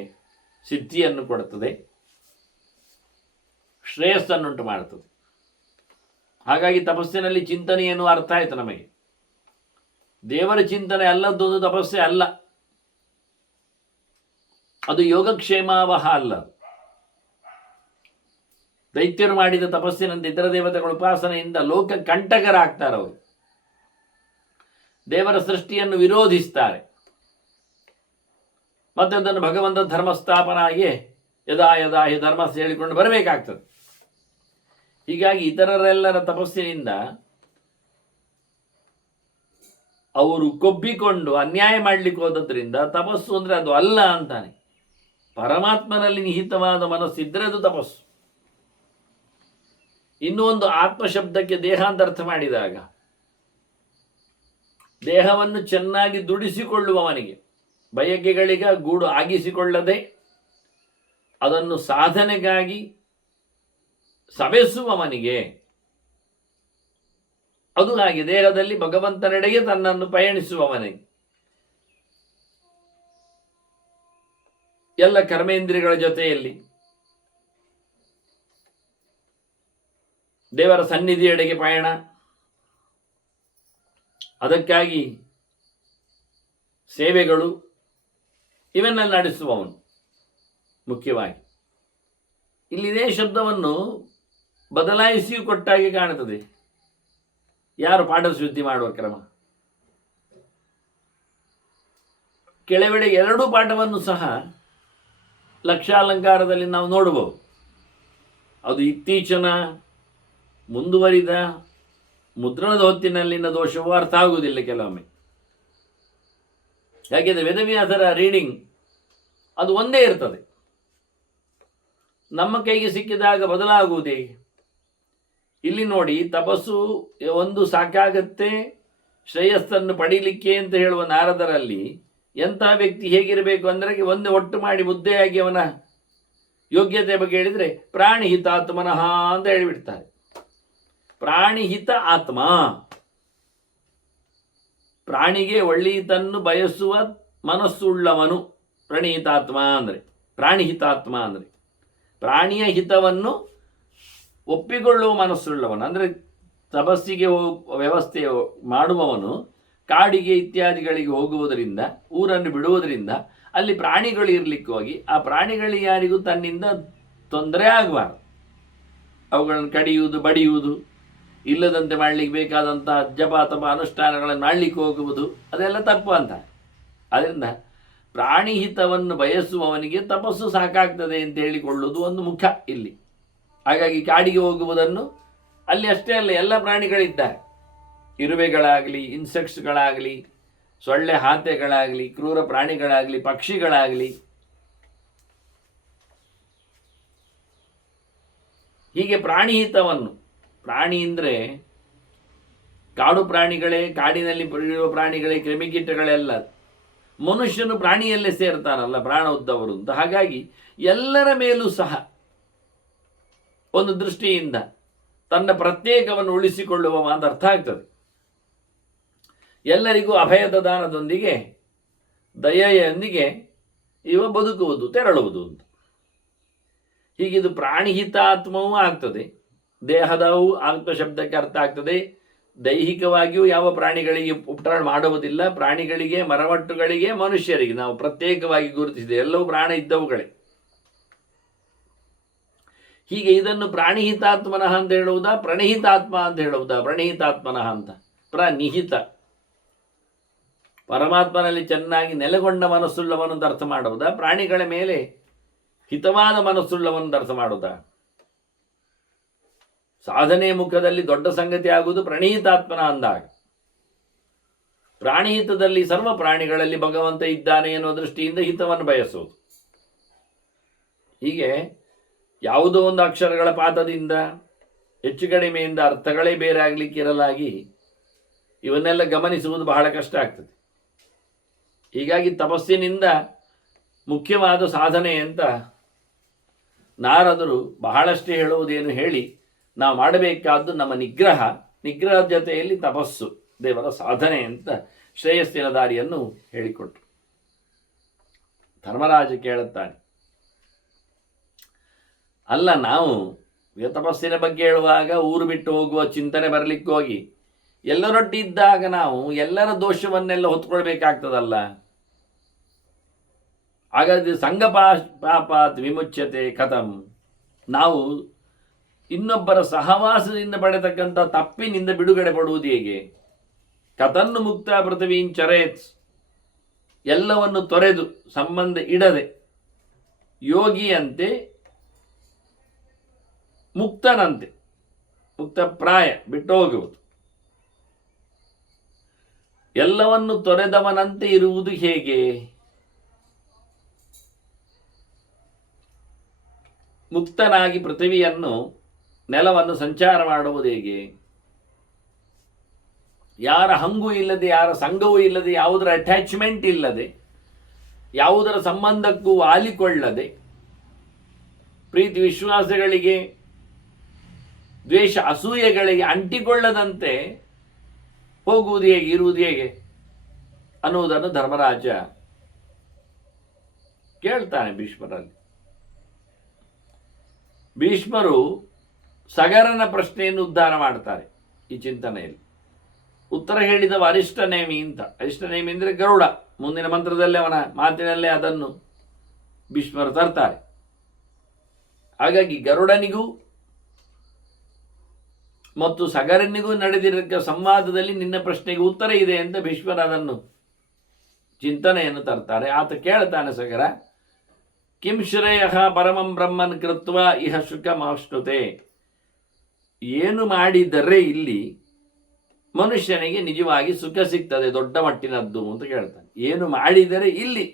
ಸಿದ್ಧಿಯನ್ನು ಕೊಡುತ್ತದೆ, ಶ್ರೇಯಸ್ಸನ್ನುಂಟು ಮಾಡುತ್ತದೆ. ಹಾಗಾಗಿ ತಪಸ್ಸಿನಲ್ಲಿ ಚಿಂತನೆ ಏನು ಅರ್ಥ ಆಯಿತು ನಮಗೆ. ದೇವರ ಚಿಂತನೆ ಅಲ್ಲದೊಂದು ತಪಸ್ಸೆ ಅಲ್ಲ, ಅದು ಯೋಗಕ್ಷೇಮಾವಹ ಅಲ್ಲ. ದೈತ್ಯರು ಮಾಡಿದ ತಪಸ್ಸಿನಂತೆ ಇತರ ದೇವತೆಗಳ ಉಪಾಸನೆಯಿಂದ ಲೋಕ ಕಂಟಕರಾಗ್ತಾರೆ. ಅವರು ದೇವರ ಸೃಷ್ಟಿಯನ್ನು ವಿರೋಧಿಸ್ತಾರೆ. ಮತ್ತೆ ಅದನ್ನು ಭಗವಂತ ಧರ್ಮಸ್ಥಾಪನಾಗಿ ಯದಾ ಯದಾ ಹಿ ಧರ್ಮ ಹೇಳಿಕೊಂಡು ಬರಬೇಕಾಗ್ತದೆ. ಹೀಗಾಗಿ ಇತರರೆಲ್ಲರ ತಪಸ್ಸಿನಿಂದ ಅವರು ಕೊಬ್ಬಿಕೊಂಡು ಅನ್ಯಾಯ ಮಾಡಲಿಕ್ಕೆ ಹೋದದ್ರಿಂದ ತಪಸ್ಸು ಅಂದರೆ ಅದು ಅಲ್ಲ ಅಂತಾನೆ. ಪರಮಾತ್ಮನಲ್ಲಿ ನಿಹಿತವಾದ ಮನಸ್ಸಿದ್ರೆ ಅದು ತಪಸ್ಸು. ಇನ್ನೂ ಒಂದು ಆತ್ಮಶಬ್ದಕ್ಕೆ ದೇಹ ಅಂತ ಅರ್ಥ ಮಾಡಿದಾಗ, ದೇಹವನ್ನು ಚೆನ್ನಾಗಿ ದುಡಿಸಿಕೊಳ್ಳುವವನಿಗೆ, ಬಯಕೆಗಳಿಗ ಗೂಡು ಆಗಿಸಿಕೊಳ್ಳದೆ ಅದನ್ನು ಸಾಧನೆಗಾಗಿ ಸವೆಸುವವನಿಗೆ, ಅದು ಹಾಗೆ ದೇಹದಲ್ಲಿ ಭಗವಂತನೆಡೆಗೆ ತನ್ನನ್ನು ಪಯಣಿಸುವವನಿಗೆ, ಎಲ್ಲ ಕರ್ಮೇಂದ್ರಿಯಗಳ ಜೊತೆಯಲ್ಲಿ ದೇವರ ಸನ್ನಿಧಿಯೆಡೆಗೆ ಪಯಣ, ಅದಕ್ಕಾಗಿ ಸೇವೆಗಳು, ಇವನ್ನೆಲ್ಲ ನಡೆಸುವವನು ಮುಖ್ಯವಾಗಿ. ಇಲ್ಲಿದೇ ಶಬ್ದವನ್ನು ಬದಲಾಯಿಸಿಯೂ ಕೊಟ್ಟಾಗಿ ಕಾಣುತ್ತದೆ. ಯಾರು ಪಾಠ ಶುದ್ಧಿ ಮಾಡುವ ಕ್ರಮ, ಕೆಲವೆಡೆ ಎರಡೂ ಪಾಠವನ್ನು ಸಹ ಲಕ್ಷಾಲಂಕಾರದಲ್ಲಿ ನಾವು ನೋಡಬಹುದು. ಅದು ಇತ್ತೀಚಿನ ಮುಂದುವರಿದ ಮುದ್ರಣದ ಹೊತ್ತಿನಲ್ಲಿನ ದೋಷವೂ ಅರ್ಥ ಆಗುವುದಿಲ್ಲ ಕೆಲವೊಮ್ಮೆ. ಯಾಕೆಂದರೆ ವೇದವ್ಯಾಸರ ರೀಡಿಂಗ್ ಅದು ಒಂದೇ ಇರ್ತದೆ, ನಮ್ಮ ಕೈಗೆ ಸಿಕ್ಕಿದಾಗ ಬದಲಾಗುವುದೇ. ಇಲ್ಲಿ ನೋಡಿ, ತಪಸ್ಸು ಒಂದು ಸಾಕಾಗತ್ತೆ ಶ್ರೇಯಸ್ಸನ್ನು ಪಡೀಲಿಕ್ಕೆ ಅಂತ ಹೇಳುವ ನಾರದರಲ್ಲಿ ಎಂತಹ ವ್ಯಕ್ತಿ ಹೇಗಿರಬೇಕು ಅಂದರೆ, ಒಂದೇ ಒಟ್ಟು ಮಾಡಿ ಮುದ್ದೆಯಾಗಿ ಅವನ ಯೋಗ್ಯತೆ ಬಗ್ಗೆ ಹೇಳಿದರೆ ಪ್ರಾಣಿಹಿತಾತ್ಮನಃ ಅಂತ ಹೇಳಿಬಿಡ್ತಾರೆ. ಪ್ರಾಣಿಹಿತ ಆತ್ಮ, ಪ್ರಾಣಿಗೆ ಒಳ್ಳೆಯದನ್ನು ಬಯಸುವ ಮನಸ್ಸುಳ್ಳವನು ಪ್ರಾಣಿಹಿತಾತ್ಮ ಅಂದರೆ. ಪ್ರಾಣಿಹಿತಾತ್ಮ ಅಂದರೆ ಪ್ರಾಣಿಯ ಹಿತವನ್ನು ಒಪ್ಪಿಕೊಳ್ಳುವ ಮನಸ್ಸುಳ್ಳವನು. ಅಂದರೆ ತಪಸ್ಸಿಗೆ ವ್ಯವಸ್ಥೆ ಮಾಡುವವನು ಕಾಡಿಗೆ ಇತ್ಯಾದಿಗಳಿಗೆ ಹೋಗುವುದರಿಂದ, ಊರನ್ನು ಬಿಡುವುದರಿಂದ ಅಲ್ಲಿ ಪ್ರಾಣಿಗಳು ಇರಲಿಕ್ಕೆ ಹೋಗಿ ಆ ಪ್ರಾಣಿಗಳಿಗೆ ಯಾರಿಗೂ ತನ್ನಿಂದ ತೊಂದರೆ ಆಗಬಾರ್ದು. ಅವುಗಳನ್ನು ಕಡಿಯುವುದು, ಬಡಿಯುವುದು, ಇಲ್ಲದಂತೆ ಮಾಡಲಿಕ್ಕೆ ಬೇಕಾದಂಥ ಜಪ ತಪ ಅನುಷ್ಠಾನಗಳನ್ನು ಮಾಡಲಿಕ್ಕೆ ಹೋಗುವುದು, ಅದೆಲ್ಲ ತಪ್ಪು ಅಂತ. ಅದರಿಂದ ಪ್ರಾಣಿಹಿತವನ್ನು ಬಯಸುವವನಿಗೆ ತಪಸ್ಸು ಸಾಕಾಗ್ತದೆ ಅಂತ ಹೇಳಿಕೊಳ್ಳುವುದು ಒಂದು ಮುಖ ಇಲ್ಲಿ. ಹಾಗಾಗಿ ಕಾಡಿಗೆ ಹೋಗುವುದನ್ನು, ಅಲ್ಲಿ ಅಷ್ಟೇ ಅಲ್ಲ, ಎಲ್ಲ ಪ್ರಾಣಿಗಳಿದ್ದಾರೆ, ಇರುವೆಗಳಾಗಲಿ, ಇನ್ಸೆಕ್ಟ್ಸ್ಗಳಾಗಲಿ, ಸೊಳ್ಳೆ ಹಾತೆಗಳಾಗಲಿ, ಕ್ರೂರ ಪ್ರಾಣಿಗಳಾಗಲಿ, ಪಕ್ಷಿಗಳಾಗಲಿ, ಹೀಗೆ ಪ್ರಾಣಿಹಿತವನ್ನು, ಪ್ರಾಣಿ ಅಂದರೆ ಕಾಡು ಪ್ರಾಣಿಗಳೇ, ಕಾಡಿನಲ್ಲಿ ಇರುವ ಪ್ರಾಣಿಗಳೇ, ಕ್ರಿಮಿಕೀಟಗಳೆಲ್ಲ. ಮನುಷ್ಯನು ಪ್ರಾಣಿಯಲ್ಲೇ ಸೇರ್ತಾನಲ್ಲ, ಪ್ರಾಣ ಉದ್ದವರು ಅಂತ. ಹಾಗಾಗಿ ಎಲ್ಲರ ಮೇಲೂ ಸಹ ಒಂದು ದೃಷ್ಟಿಯಿಂದ ತನ್ನ ಪ್ರತ್ಯೇಕವನ್ನು ಉಳಿಸಿಕೊಳ್ಳುವ ಅಂತ ಅರ್ಥ ಆಗ್ತದೆ. ಎಲ್ಲರಿಗೂ ಅಭಯದ ದಾನದೊಂದಿಗೆ ದಯೆಯೊಂದಿಗೆ ಇವ ಬದುಕುವುದು, ತೆರಳುವುದು ಅಂತ. ಹೀಗಿದು ಪ್ರಾಣಿಹಿತಾತ್ಮವೂ ಆಗ್ತದೆ, ದೇಹದವು ಆತ್ಮ ಶಬ್ದಕ್ಕೆ ಅರ್ಥ ಆಗ್ತದೆ. ದೈಹಿಕವಾಗಿಯೂ ಯಾವ ಪ್ರಾಣಿಗಳಿಗೆ ಉಪಟಳ ಮಾಡುವುದಿಲ್ಲ. ಪ್ರಾಣಿಗಳಿಗೆ, ಮರಮಟ್ಟುಗಳಿಗೆ, ಮನುಷ್ಯರಿಗೆ ನಾವು ಪ್ರತ್ಯೇಕವಾಗಿ ಗುರುತಿಸಿದೆ, ಎಲ್ಲವೂ ಪ್ರಾಣ ಇದ್ದವುಗಳೇ. ಹೀಗೆ ಇದನ್ನು ಪ್ರಾಣಿಹಿತಾತ್ಮನಃ ಅಂತ ಹೇಳುವುದಾ, ಪ್ರಣಹಿತಾತ್ಮ ಅಂತ ಹೇಳುವುದಾ? ಪ್ರಣಹಿತಾತ್ಮನಃ ಅಂತ. ಪ್ರನಿಹಿತ, ಪರಮಾತ್ಮನಲ್ಲಿ ಚೆನ್ನಾಗಿ ನೆಲೆಗೊಂಡ ಮನಸ್ಸುಳ್ಳವನಂತ ಅರ್ಥ ಮಾಡುವುದಾ? ಪ್ರಾಣಿಗಳ ಮೇಲೆ ಹಿತವಾದ ಮನಸ್ಸುಳ್ಳವನಂತ ಅರ್ಥ ಮಾಡುವುದಾ? ಸಾಧನೆ ಮುಖದಲ್ಲಿ ದೊಡ್ಡ ಸಂಗತಿ ಆಗುವುದು ಪ್ರಣಹಿತಾತ್ಮನ ಅಂದಾಗ. ಪ್ರಾಣಿಹಿತದಲ್ಲಿ ಸರ್ವ ಪ್ರಾಣಿಗಳಲ್ಲಿ ಭಗವಂತ ಇದ್ದಾನೆ ಎನ್ನುವ ದೃಷ್ಟಿಯಿಂದ ಹಿತವನ್ನು ಬಯಸುವುದು. ಹೀಗೆ ಯಾವುದೋ ಒಂದು ಅಕ್ಷರಗಳ ಪಾತದಿಂದ ಹೆಚ್ಚು ಕಡಿಮೆಯಿಂದ ಅರ್ಥಗಳೇ ಬೇರೆ ಆಗಲಿಕ್ಕೆ ಇರಲಾಗಿ ಇವನ್ನೆಲ್ಲ ಗಮನಿಸುವುದು ಬಹಳ ಕಷ್ಟ ಆಗ್ತದೆ. ಹೀಗಾಗಿ ತಪಸ್ಸಿನಿಂದ ಮುಖ್ಯವಾದ ಸಾಧನೆ ಅಂತ ನಾರದರು ಬಹಳಷ್ಟೇ ಹೇಳುವುದೇನು ಹೇಳಿ, ನಾವು ಮಾಡಬೇಕಾದ್ದು ನಮ್ಮ ನಿಗ್ರಹದ ಜೊತೆಯಲ್ಲಿ ತಪಸ್ಸು, ದೇವರ ಸಾಧನೆ ಅಂತ ಶ್ರೇಯಸ್ಸಿನ ದಾರಿಯನ್ನು ಹೇಳಿಕೊಟ್ರು. ಧರ್ಮರಾಜ ಕೇಳುತ್ತಾನೆ, ಅಲ್ಲ, ನಾವು ತಪಸ್ಸಿನ ಬಗ್ಗೆ ಹೇಳುವಾಗ ಊರು ಬಿಟ್ಟು ಹೋಗುವ ಚಿಂತನೆ ಬರಲಿಕ್ಕೆ ಹೋಗಿ ಎಲ್ಲರೊಟ್ಟಿದ್ದಾಗ ನಾವು ಎಲ್ಲರ ದೋಷವನ್ನೆಲ್ಲ ಹೊತ್ಕೊಳ್ಬೇಕಾಗ್ತದಲ್ಲ. ಹಾಗಾದ್ರೆ ಸಂಘ ಪಾಪಾತ್ ವಿಮುಚ್ಯತೆ ಕಥಂ, ನಾವು ಇನ್ನೊಬ್ಬರ ಸಹವಾಸದಿಂದ ಪಡೆತಕ್ಕಂಥ ತಪ್ಪಿನಿಂದ ಬಿಡುಗಡೆ ಪಡುವುದು ಹೇಗೆ? ಕಥನ್ನು ಮುಕ್ತ ಪೃಥ್ವೀನ್ ಚರೇತ್, ಎಲ್ಲವನ್ನು ತೊರೆದು ಸಂಬಂಧ ಇಡದೆ ಯೋಗಿಯಂತೆ ಮುಕ್ತನಂತೆ, ಮುಕ್ತಪ್ರಾಯ ಬಿಟ್ಟು ಹೋಗುವುದು, ಎಲ್ಲವನ್ನು ತೊರೆದವನಂತೆ ಇರುವುದು ಹೇಗೆ? ಮುಕ್ತನಾಗಿ ಪೃಥ್ವಿಯನ್ನು, ನೆಲವನ್ನು ಸಂಚಾರ ಮಾಡುವುದು ಹೇಗೆ? ಯಾರ ಹಂಗೂ ಇಲ್ಲದೆ, ಯಾರ ಸಂಘವೂ ಇಲ್ಲದೆ, ಯಾವುದರ ಅಟ್ಯಾಚ್ಮೆಂಟ್ ಇಲ್ಲದೆ, ಯಾವುದರ ಸಂಬಂಧಕ್ಕೂ ವಾಲಿಕೊಳ್ಳದೆ, ಪ್ರೀತಿ ವಿಶ್ವಾಸಗಳಿಗೆ, ದ್ವೇಷ ಅಸೂಯೆಗಳಿಗೆ ಅಂಟಿಕೊಳ್ಳದಂತೆ ಹೋಗುವುದು ಹೇಗೆ, ಇರುವುದು ಹೇಗೆ ಅನ್ನುವುದನ್ನು ಧರ್ಮರಾಜ ಕೇಳ್ತಾನೆ ಭೀಷ್ಮರಲ್ಲಿ. ಭೀಷ್ಮರು ಸಗರನ ಪ್ರಶ್ನೆಯನ್ನು ಉದ್ಧಾರ ಮಾಡ್ತಾರೆ ಈ ಚಿಂತನೆಯಲ್ಲಿ. ಉತ್ತರ ಹೇಳಿದವ ಅರಿಷ್ಟನೇಮಿ ಅಂತ. ಅರಿಷ್ಟನೇಮಿ ಅಂದರೆ ಗರುಡ. ಮುಂದಿನ ಮಂತ್ರದಲ್ಲೇ ಅವನ ಮಾತಿನಲ್ಲೇ ಅದನ್ನು ಭೀಷ್ಮರು ತರ್ತಾರೆ. ಹಾಗಾಗಿ ಗರುಡನಿಗೂ ಮತ್ತು ಸಗರನಿಗೂ ನಡೆದಿರುವ ಸಂವಾದದಲ್ಲಿ ನಿನ್ನ ಪ್ರಶ್ನೆಗೆ ಉತ್ತರ ಇದೆ ಅಂತ ಭೀಷ್ಮರು ಅದನ್ನು ಚಿಂತನೆಯನ್ನು ತರ್ತಾರೆ. ಆತ ಕೇಳ್ತಾನೆ ಸಗರ, ಕಿಂ ಶ್ರೇಯ ಪರಮಂ ಬ್ರಹ್ಮನ್ ಕೃತ್ವ ಇಹ ಶುಕಮಾಶ್ನುತೆ, ಏನು ಮಾಡಿದರೆ ಇಲ್ಲಿ ಮನುಷ್ಯನಿಗೆ ನಿಜವಾಗಿ ಸುಖ ಸಿಗ್ತದೆ ದೊಡ್ಡ ಮಟ್ಟಿನದ್ದು ಅಂತ ಕೇಳ್ತಾನೆ. ಏನು ಮಾಡಿದರೆ ಇಲ್ಲಿ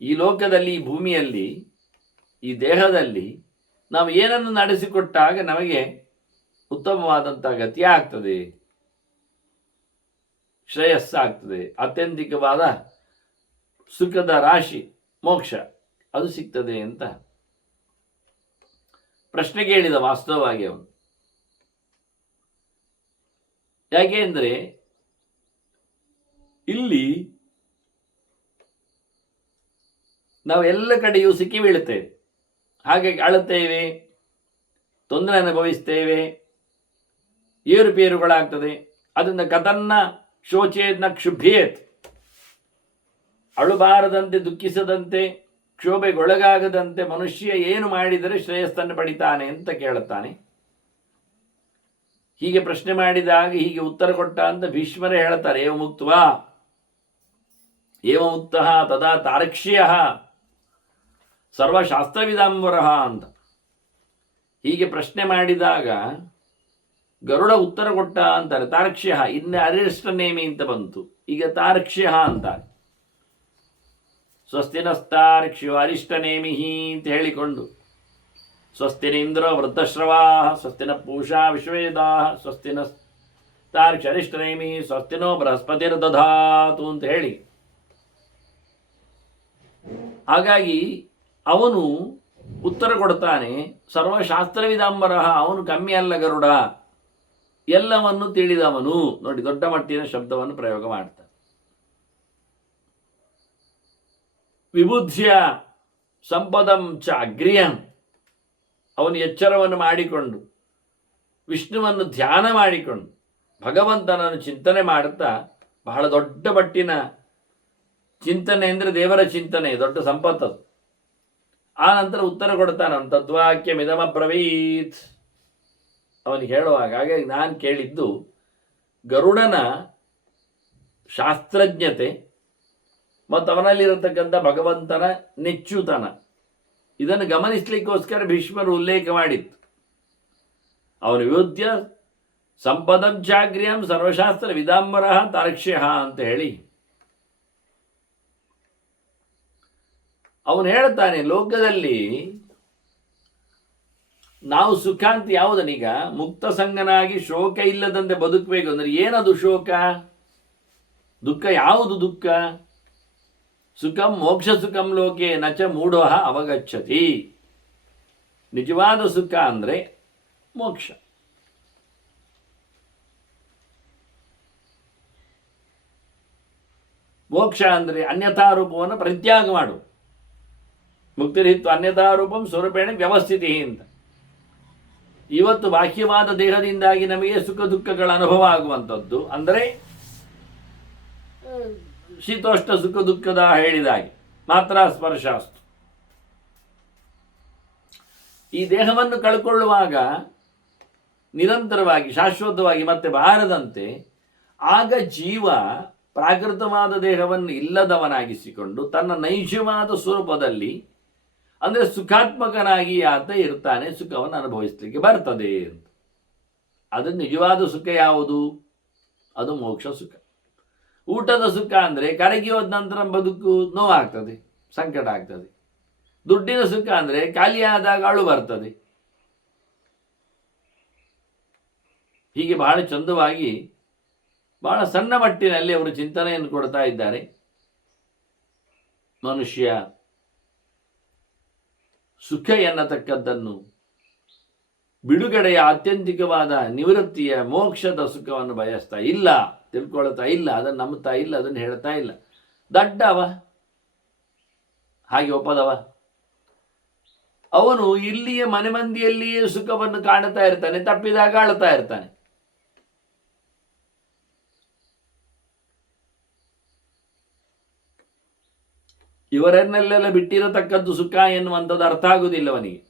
ಈ ಲೋಕದಲ್ಲಿ, ಈ ಭೂಮಿಯಲ್ಲಿ, ಈ ದೇಹದಲ್ಲಿ ನಾವು ಏನನ್ನು ನಡೆಸಿಕೊಟ್ಟಾಗ ನಮಗೆ ಉತ್ತಮವಾದಂಥ ಗತಿ ಆಗ್ತದೆ, ಶ್ರೇಯಸ್ಸಾಗ್ತದೆ, ಅತ್ಯಂತಿಕವಾದ ಸುಖದ ರಾಶಿ ಮೋಕ್ಷ ಅದು ಸಿಗ್ತದೆ ಅಂತ ಪ್ರಶ್ನೆ ಕೇಳಿದ ವಾಸ್ತವವಾಗಿ ಅವನು. ಯಾಕೆ ಅಂದರೆ ಇಲ್ಲಿ ನಾವು ಎಲ್ಲ ಕಡೆಯೂ ಸಿಕ್ಕಿ ಬೀಳುತ್ತೇವೆ, ಹಾಗಾಗಿ ಅಳುತ್ತೇವೆ, ತೊಂದರೆ ಅನುಭವಿಸ್ತೇವೆ, ಏರುಪೇರುಗಳಾಗ್ತದೆ. ಅದರಿಂದ ಕಥನ್ನ ಶೋಚೇದ್ನ ಕ್ಷುಭ್ಯೇತ್, ಅಳುಬಾರದಂತೆ, ದುಃಖಿಸದಂತೆ, ಕ್ಷೋಭೆಗೊಳಗಾಗದಂತೆ ಮನುಷ್ಯ ಏನು ಮಾಡಿದರೆ ಶ್ರೇಯಸ್ಸನ್ನು ಪಡಿತಾನೆ ಅಂತ ಕೇಳುತ್ತಾನೆ. ಹೀಗೆ ಪ್ರಶ್ನೆ ಮಾಡಿದಾಗ ಹೀಗೆ ಉತ್ತರ ಕೊಟ್ಟ ಅಂತ ಭೀಷ್ಮರೇ ಹೇಳ್ತಾರೆ. ಏವ ಮುಕ್ತಃ ತದಾ ತಾರ್ಕ್ಷ್ಯ ಸರ್ವಶಾಸ್ತ್ರವಿದಾಂಬರಃ ಅಂತ. ಹೀಗೆ ಪ್ರಶ್ನೆ ಮಾಡಿದಾಗ ಗರುಡ ಉತ್ತರ ಕೊಟ್ಟ ಅಂತಾರೆ. ತಾರ್ಕ್ಷ್ಯ, ಇನ್ನು ಅರಿಷ್ಟನೇಮಿ ಅಂತ ಬಂತು, ಈಗ ತಾರ್ಕ್ಷ್ಯ ಅಂತಾರೆ. ಸ್ವಸ್ತಿನಸ್ತಾರ್ಕ್ಷ್ಯೋ ಅರಿಷ್ಟನೇಮಿ ಅಂತ ಹೇಳಿಕೊಂಡು, ಸ್ವಸ್ತಿನೇಂದ್ರ ವೃದ್ಧಶ್ರವಾ, ಸ್ವಸ್ತಿನ ಪೂಷಾ ವಿಶ್ವೇದಾ, ಸ್ವಸ್ತಿನ ತಾರ್ಕ್ಷ್ಯ ಅರಿಷ್ಟನೇಮಿ, ಸ್ವಸ್ತಿನೋ ಬೃಹಸ್ಪತಿರ್ದಧಾತು ಅಂತ ಹೇಳಿ, ಹಾಗಾಗಿ ಅವನು ಉತ್ತರ ಕೊಡ್ತಾನೆ, ಸರ್ವಶಾಸ್ತ್ರವಿದಾಂಬರ, ಅವನು ಕಮ್ಮಿ ಅಲ್ಲ ಗರುಡ, ಎಲ್ಲವನ್ನು ತಿಳಿದವನು. ನೋಡಿ, ದೊಡ್ಡ ಮಟ್ಟಿನ ಶಬ್ದವನ್ನು ಪ್ರಯೋಗ ಮಾಡ್ತಾನೆ. ವಿಬುದ್ಧ್ಯ ಸಂಪದಂ ಚ ಅಗ್ರ್ಯಂ, ಅವನು ಎಚ್ಚರವನ್ನು ಮಾಡಿಕೊಂಡು ವಿಷ್ಣುವನ್ನು ಧ್ಯಾನ ಮಾಡಿಕೊಂಡು ಭಗವಂತನನ್ನು ಚಿಂತನೆ ಮಾಡುತ್ತಾ, ಬಹಳ ದೊಡ್ಡ ಮಟ್ಟಿನ ಚಿಂತನೆ ಅಂದರೆ ದೇವರ ಚಿಂತನೆ, ದೊಡ್ಡ ಸಂಪತ್ತದು. ಆ ನಂತರ ಉತ್ತರ ಕೊಡ್ತಾನೆ, ತದ್ವಾಕ್ಯ ಮಿದಮ ಬ್ರವೀತ್, ಅವನಿಗೆ ಹೇಳುವಾಗ. ಹಾಗಾಗಿ ನಾನು ಕೇಳಿದ್ದು ಗರುಡನ ಶಾಸ್ತ್ರಜ್ಞತೆ ಮತ್ತು ಅವನಲ್ಲಿರತಕ್ಕಂಥ ಭಗವಂತನ ನೆಚ್ಚುತನ, ಇದನ್ನು ಗಮನಿಸಲಿಕ್ಕೋಸ್ಕರ ಭೀಷ್ಮರು ಉಲ್ಲೇಖ ಮಾಡಿತ್ತು. ಅವನ ವಿರುದ್ಧ ಸಂಪದಂ ಚಾಗ್ರ್ಯಂ ಸರ್ವಶಾಸ್ತ್ರ ವಿದಾಂಬರ ತಾರ್ಕ್ಷ್ಯ ಅಂತ ಹೇಳಿ ಅವನು ಹೇಳ್ತಾನೆ, ಲೋಕದಲ್ಲಿ ನಾವು ಸುಖ ಅಂತ ಯಾವುದನೀಗ ಮುಕ್ತ ಸಂಗನಾಗಿ ಶೋಕ ಇಲ್ಲದಂತೆ ಬದುಕಬೇಕು ಅಂದರೆ ಏನದು ಶೋಕ? ದುಃಖ ಯಾವುದು? ದುಃಖ ಸುಖಂ ಮೋಕ್ಷ ಸುಖಂ ಲೋಕೆ ನಚ ಮೂಢ ಅವಗಚ್ಚತಿ. ನಿಜವಾದ ಸುಖ ಅಂದರೆ ಮೋಕ್ಷ. ಮೋಕ್ಷ ಅಂದರೆ ಅನ್ಯಥಾರೂಪವನ್ನು ಪರಿತ್ಯಾಗ ಮಾಡು. ಮುಕ್ತಿರಹಿತ್ವ ಅನ್ಯಥಾರೂಪಂ ಸ್ವರೂಪೇಣ ವ್ಯವಸ್ಥಿತಿ ಅಂತ. ಇವತ್ತು ಬಾಹ್ಯವಾದ ದೇಹದಿಂದಾಗಿ ನಮಗೆ ಸುಖ ದುಃಖಗಳ ಅನುಭವ ಆಗುವಂಥದ್ದು ಅಂದರೆ ಶೀತೋಷ್ಣ ಸುಖ ದುಃಖದ ಹೇಳಿದಾಗೆ ಮಾತ್ರ ಸ್ಪರ್ಶಾಸ್ತು. ಈ ದೇಹವನ್ನು ಕಳ್ಕೊಳ್ಳುವಾಗ ನಿರಂತರವಾಗಿ ಶಾಶ್ವತವಾಗಿ ಮತ್ತೆ ಬಾರದಂತೆ ಆಗ ಜೀವ ಪ್ರಾಕೃತವಾದ ದೇಹವನ್ನು ಇಲ್ಲದವನಾಗಿಸಿಕೊಂಡು ತನ್ನ ನೈಜವಾದ ಸ್ವರೂಪದಲ್ಲಿ ಅಂದರೆ ಸುಖಾತ್ಮಕನಾಗಿ ಆತ ಇರ್ತಾನೆ, ಸುಖವನ್ನು ಅನುಭವಿಸಲಿಕ್ಕೆ ಬರ್ತದೆ ಅಂತ. ಅದು ನಿಜವಾದ ಸುಖ ಯಾವುದು? ಅದು ಮೋಕ್ಷ ಸುಖ. ಊಟದ ಸುಖ ಅಂದರೆ ಕರಗಿ ಹೋದ ನಂತರ ಬದುಕು ನೋವಾಗ್ತದೆ, ಸಂಕಟ ಆಗ್ತದೆ. ದುಡ್ಡಿನ ಸುಖ ಅಂದರೆ ಖಾಲಿಯಾದಾಗ ಅಳು ಬರ್ತದೆ. ಹೀಗೆ ಬಹಳ ಚಂದವಾಗಿ ಬಹಳ ಸಣ್ಣ ಮಟ್ಟಿನಲ್ಲಿ ಅವರು ಚಿಂತನೆಯನ್ನು ಕೊಡ್ತಾ ಇದ್ದಾರೆ. ಮನುಷ್ಯ ಸುಖ ಎನ್ನತಕ್ಕದ್ದನ್ನು ಬಿಡುಗಡೆಯ ಆತ್ಯಂತಿಕವಾದ ನಿವೃತ್ತಿಯ ಮೋಕ್ಷದ ಸುಖವನ್ನು ಬಯಸ್ತಾ ಇಲ್ಲ, ತಿಳ್ಕೊಳ್ತಾ ಇಲ್ಲ, ಅದನ್ನು ನಂಬ್ತಾ ಇಲ್ಲ, ಅದನ್ನು ಹೇಳ್ತಾ ಇಲ್ಲ. ದಡ್ಡವ, ಹಾಗೆ ಒಪ್ಪದವ. ಅವನು ಇಲ್ಲಿಯ ಮನೆ ಮಂದಿಯಲ್ಲಿಯೇ ಸುಖವನ್ನು ಕಾಣುತ್ತಾ ಇರ್ತಾನೆ, ತಪ್ಪಿದಾಗ ಆಳ್ತಾ ಇರ್ತಾನೆ. ಇವರನ್ನೆಲ್ಲೆಲ್ಲ ಬಿಟ್ಟಿರತಕ್ಕದ್ದು ಸುಖ ಎನ್ನುವಂಥದ್ದು ಅರ್ಥ ಆಗುವುದಿಲ್ಲ ಅವನಿಗೆ.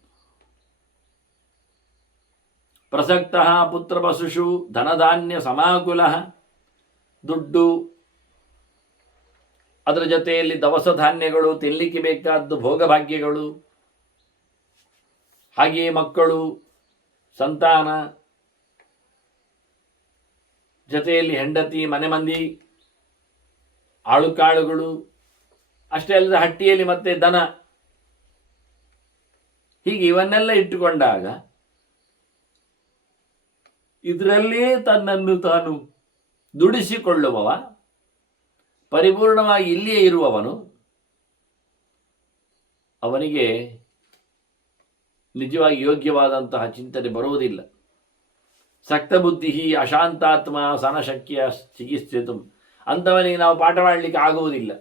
ಪ್ರಸಕ್ತ ಪುತ್ರ ಪಶುಷು ಧನಧಾನ್ಯ ಸಮಾಕುಲ, ದುಡ್ಡು, ಅದರ ಜೊತೆಯಲ್ಲಿ ದವಸ ಧಾನ್ಯಗಳು, ತಿನ್ನಲಿಕ್ಕೆ ಬೇಕಾದ್ದು ಭೋಗಭಾಗ್ಯಗಳು, ಹಾಗೆಯೇ ಮಕ್ಕಳು, ಸಂತಾನ, ಜೊತೆಯಲ್ಲಿ ಹೆಂಡತಿ, ಮನೆ ಮಂದಿ, ಆಳುಕಾಳುಗಳು, ಅಷ್ಟೇ ಅಲ್ಲದೆ ಹಟ್ಟಿಯಲ್ಲಿ ಮತ್ತೆ ದನ, ಹೀಗೆ ಇವನ್ನೆಲ್ಲ ಇಟ್ಟುಕೊಂಡಾಗ ಇದರಲ್ಲೇ ತನ್ನನ್ನು ತಾನು ದುಡಿಸಿಕೊಳ್ಳುವವ, ಪರಿಪೂರ್ಣವಾಗಿ ಇಲ್ಲಿಯೇ ಇರುವವನು, ಅವನಿಗೆ ನಿಜವಾಗಿ ಯೋಗ್ಯವಾದಂತಹ ಚಿಂತನೆ ಬರುವುದಿಲ್ಲ. ಸಕ್ತಬುದ್ಧಿ ಅಶಾಂತಾತ್ಮ ಸನಶಕ್ಯ ಚಿಕಿತ್ಸಿತು, ಅಂಥವನಿಗೆ ನಾವು ಪಾಠ ಮಾಡಲಿಕ್ಕೆ ಆಗುವುದಿಲ್ಲ.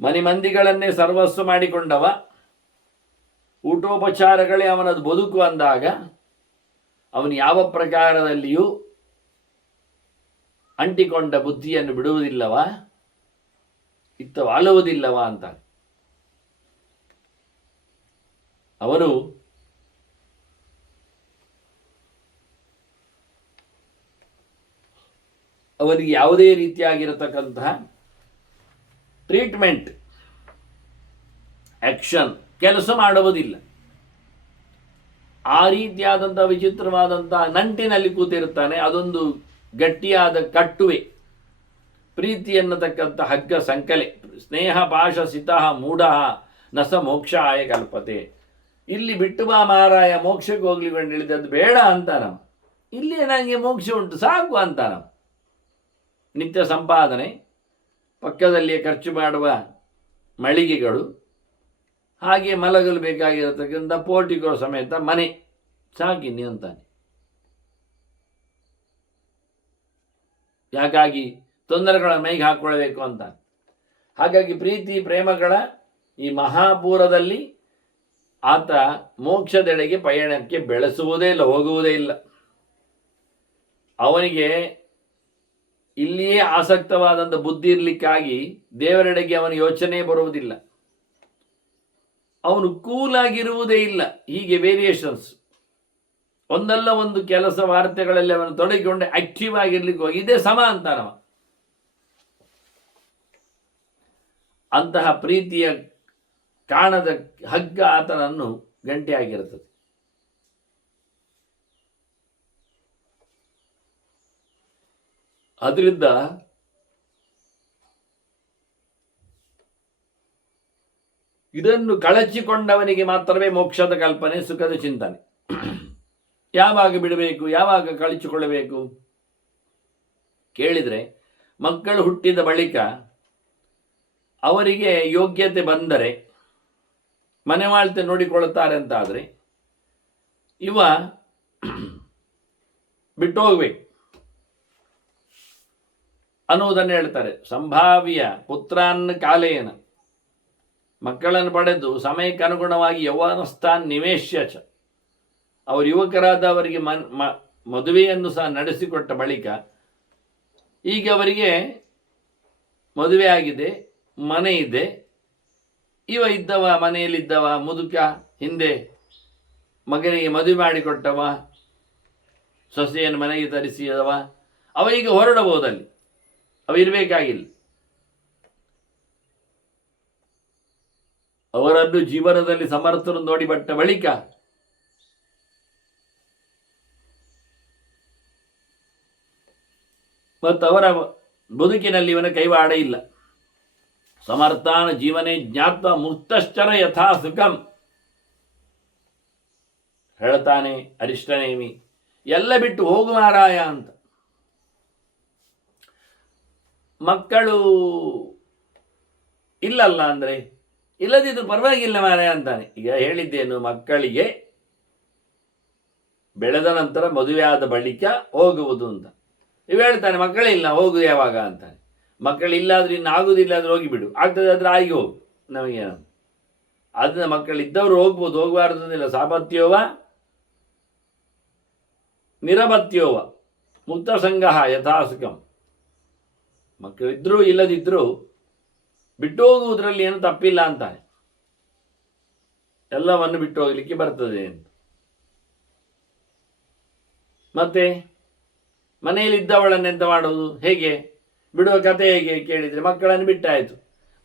ಮನೆ ಮಂದಿಗಳನ್ನೇ ಸರ್ವಸ್ವ ಮಾಡಿಕೊಂಡವ, ಊಟೋಪಚಾರಗಳೇ ಅವನದು ಬದುಕು ಅಂದಾಗ ಅವನು ಯಾವ ಪ್ರಕಾರದಲ್ಲಿಯೂ ಅಂಟಿಕೊಂಡ ಬುದ್ಧಿಯನ್ನು ಬಿಡುವುದಿಲ್ಲವ, ಇತ್ತ ವಾಲುವುದಿಲ್ಲವ ಅಂತ. ಅವನು ಅವನಿಗೆ ಯಾವುದೇ ರೀತಿಯಾಗಿರತಕ್ಕಂತಹ ಟ್ರೀಟ್ಮೆಂಟ್, ಆಕ್ಷನ್, ಕೆಲಸ ಮಾಡುವುದಿಲ್ಲ. ಆ ರೀತಿಯಾದಂಥ ವಿಚಿತ್ರವಾದಂತಹ ನಂಟಿನಲ್ಲಿ ಕೂತಿರುತ್ತಾನೆ. ಅದೊಂದು ಗಟ್ಟಿಯಾದ ಕಟ್ಟುವೆ, ಪ್ರೀತಿ ಎನ್ನತಕ್ಕಂಥ ಹಗ್ಗ ಸಂಕಲೆ. ಸ್ನೇಹ ಪಾಶ ಸಿತಃ ಮೂಢ ನಸ ಮೋಕ್ಷಾಯ ಕಲ್ಪತೆ. ಇಲ್ಲಿ ಬಿಟ್ಟು ಬಾ ಮಾರಾಯ, ಮೋಕ್ಷಕ್ಕೆ ಹೋಗ್ಲಿಕೊಂಡು ಹೇಳಿದದ್ದು ಬೇಡ ಅಂತಾನ. ಇಲ್ಲಿ ನನಗೆ ಮೋಕ್ಷ ಉಂಟು ಸಾಕು ಅಂತಾನ. ನಿತ್ಯ ಸಂಪಾದನೆ, ಪಕ್ಕದಲ್ಲಿಯೇ ಖರ್ಚು ಮಾಡುವ ಮಳಿಗೆಗಳು, ಹಾಗೆ ಮಲಗಲು ಬೇಕಾಗಿರತಕ್ಕಂಥ ಪೋರ್ಟಿಕೋ ಸಮೇತ ಮನೆ ಸಾಕಿನಿ ಅಂತಾನೆ. ಯಾಕಾಗಿ ತೊಂದರೆಗಳ ಮೈಗೆ ಹಾಕೊಳ್ಬೇಕು ಅಂತ. ಹಾಗಾಗಿ ಪ್ರೀತಿ ಪ್ರೇಮಗಳ ಈ ಮಹಾಪೂರದಲ್ಲಿ ಆತ ಮೋಕ್ಷದೆಡೆಗೆ ಪಯಣಕ್ಕೆ ಬೆಳೆಸುವುದೇ ಇಲ್ಲ, ಹೋಗುವುದೇ ಇಲ್ಲ. ಅವನಿಗೆ ಇಲ್ಲಿಯೇ ಆಸಕ್ತವಾದಂಥ ಬುದ್ಧಿ ಇರಲಿಕ್ಕಾಗಿ ದೇವರೆಡೆಗೆ ಅವನ ಯೋಚನೆ ಬರುವುದಿಲ್ಲ. ಅವನು ಕೂಲಾಗಿರುವುದೇ ಇಲ್ಲ. ಹೀಗೆ ವೇರಿಯೇಷನ್ಸ್, ಒಂದಲ್ಲ ಒಂದು ಕೆಲಸ ವಾರ್ತೆಗಳಲ್ಲಿ ಅವನು ತೊಡಗಿಕೊಂಡು ಆಕ್ಟಿವ್ ಆಗಿರ್ಲಿಕ್ಕೆ ಹೋಗಿ ಇದೇ ಸಮ ಅಂತಾನವ. ಅಂತಹ ಪ್ರೀತಿಯ ಕಾಣದ ಹಗ್ಗ ಆತನನ್ನು ಗಂಟೆಯಾಗಿರುತ್ತದೆ. ಅದರಿಂದ ಇದನ್ನು ಕಳಚಿಕೊಂಡವನಿಗೆ ಮಾತ್ರವೇ ಮೋಕ್ಷದ ಕಲ್ಪನೆ, ಸುಖದ ಚಿಂತನೆ. ಯಾವಾಗ ಬಿಡಬೇಕು, ಯಾವಾಗ ಕಳಚಿಕೊಳ್ಳಬೇಕು ಕೇಳಿದರೆ, ಮಕ್ಕಳು ಹುಟ್ಟಿದ ಬಳಿಕ ಅವರಿಗೆ ಯೋಗ್ಯತೆ ಬಂದರೆ ಮನೆವಾಳ್ತೆ ನೋಡಿಕೊಳ್ಳುತ್ತಾರೆ ಅಂತಾದರೆ ಇವ ಬಿಟ್ಟು ಹೋಗ್ಬೇಕು ಅನ್ನುವುದನ್ನು ಹೇಳ್ತಾರೆ. ಸಂಭಾವ್ಯ ಪುತ್ರಾನ್ನ ಕಾಲೇನ, ಮಕ್ಕಳನ್ನು ಪಡೆದು ಸಮಯಕ್ಕೆ ಅನುಗುಣವಾಗಿ ಯೌವನಸ್ಥಾನ್ ನಿವೇಶ್ಯ ಚ, ಅವರು ಯುವಕರಾದವರಿಗೆ ಮದುವೆಯನ್ನು ಸಹ ನಡೆಸಿಕೊಟ್ಟ ಬಳಿಕ ಈಗ ಅವರಿಗೆ ಮದುವೆ ಆಗಿದೆ, ಮನೆ ಇದೆ, ಇವ ಇದ್ದವ ಮನೆಯಲ್ಲಿದ್ದವ ಮುದುಕ, ಹಿಂದೆ ಮಗನಿಗೆ ಮದುವೆ ಮಾಡಿಕೊಟ್ಟವ, ಸೊಸೆಯನ್ನು ಮನೆಗೆ ತರಿಸಿದವ, ಅವ ಈಗ ಹೊರಡಬಹುದಲ್ಲಿ, ಅವ ಇರಬೇಕಾಗಿಲ್ಲ. ಅವರನ್ನು ಜೀವನದಲ್ಲಿ ಸಮರ್ಥರು ನೋಡಿ ಬಟ್ಟ ಬಳಿಕ ಮತ್ತು ಅವರ ಬದುಕಿನಲ್ಲಿ ಇವನ ಕೈವಾಡ ಇಲ್ಲ. ಸಮರ್ಥಾನ ಜೀವನೇ ಜ್ಞಾತ್ವ ಮುಕ್ತಶ್ಚರ ಯಥಾ ಸುಖಂ ಹೇಳ್ತಾನೆ ಅರಿಷ್ಟನೇಮಿ. ಎಲ್ಲ ಬಿಟ್ಟು ಹೋಗು ಮಾರಾಯ ಅಂತ. ಮಕ್ಕಳು ಇಲ್ಲಲ್ಲ ಅಂದರೆ ಇಲ್ಲದಿದ್ರು ಪರವಾಗಿಲ್ಲ ಮಾರಾಯ ಅಂತಾನೆ. ಈಗ ಹೇಳಿದ್ದೇನು, ಮಕ್ಕಳಿಗೆ ಬೆಳೆದ ನಂತರ ಮದುವೆ ಆದ ಬಳಿಕ ಹೋಗುವುದು ಅಂತ. ಇವು ಹೇಳ್ತಾನೆ ಮಕ್ಕಳೇ ಇಲ್ಲ, ಹೋಗುದು ಯಾವಾಗ ಅಂತಾನೆ. ಮಕ್ಕಳಿಲ್ಲಾದ್ರೂ ಇನ್ನು ಆಗುದಿಲ್ಲ ಅಂದ್ರೆ ಹೋಗಿಬಿಡು, ಆಗ್ತದೆ ಆದ್ರೆ ಆಗಿ ಹೋಗು, ನಮಗೇನು. ಅದನ್ನ ಮಕ್ಕಳಿದ್ದವರು ಹೋಗ್ಬೋದು, ಹೋಗಬಾರ್ದಿಲ್ಲ. ಸಾಪತ್ಯೋವ ನಿರಪತ್ಯೋವ ಮುಕ್ತ ಸಂಗಹ ಯಥಾಸುಖಂ. ಮಕ್ಕಳಿದ್ರೂ ಇಲ್ಲದಿದ್ರೂ ಬಿಟ್ಟು ಹೋಗುವುದರಲ್ಲಿ ಏನು ತಪ್ಪಿಲ್ಲ ಅಂತಾನೆ. ಎಲ್ಲವನ್ನು ಬಿಟ್ಟು ಹೋಗ್ಲಿಕ್ಕೆ ಬರ್ತದೆ ಅಂತ. ಮತ್ತೆ ಮನೆಯಲ್ಲಿದ್ದವಳನ್ನೆಂತ ಮಾಡೋದು, ಹೇಗೆ ಬಿಡುವ ಕಥೆ ಹೇಗೆ ಕೇಳಿದರೆ, ಮಕ್ಕಳನ್ನು ಬಿಟ್ಟಾಯಿತು.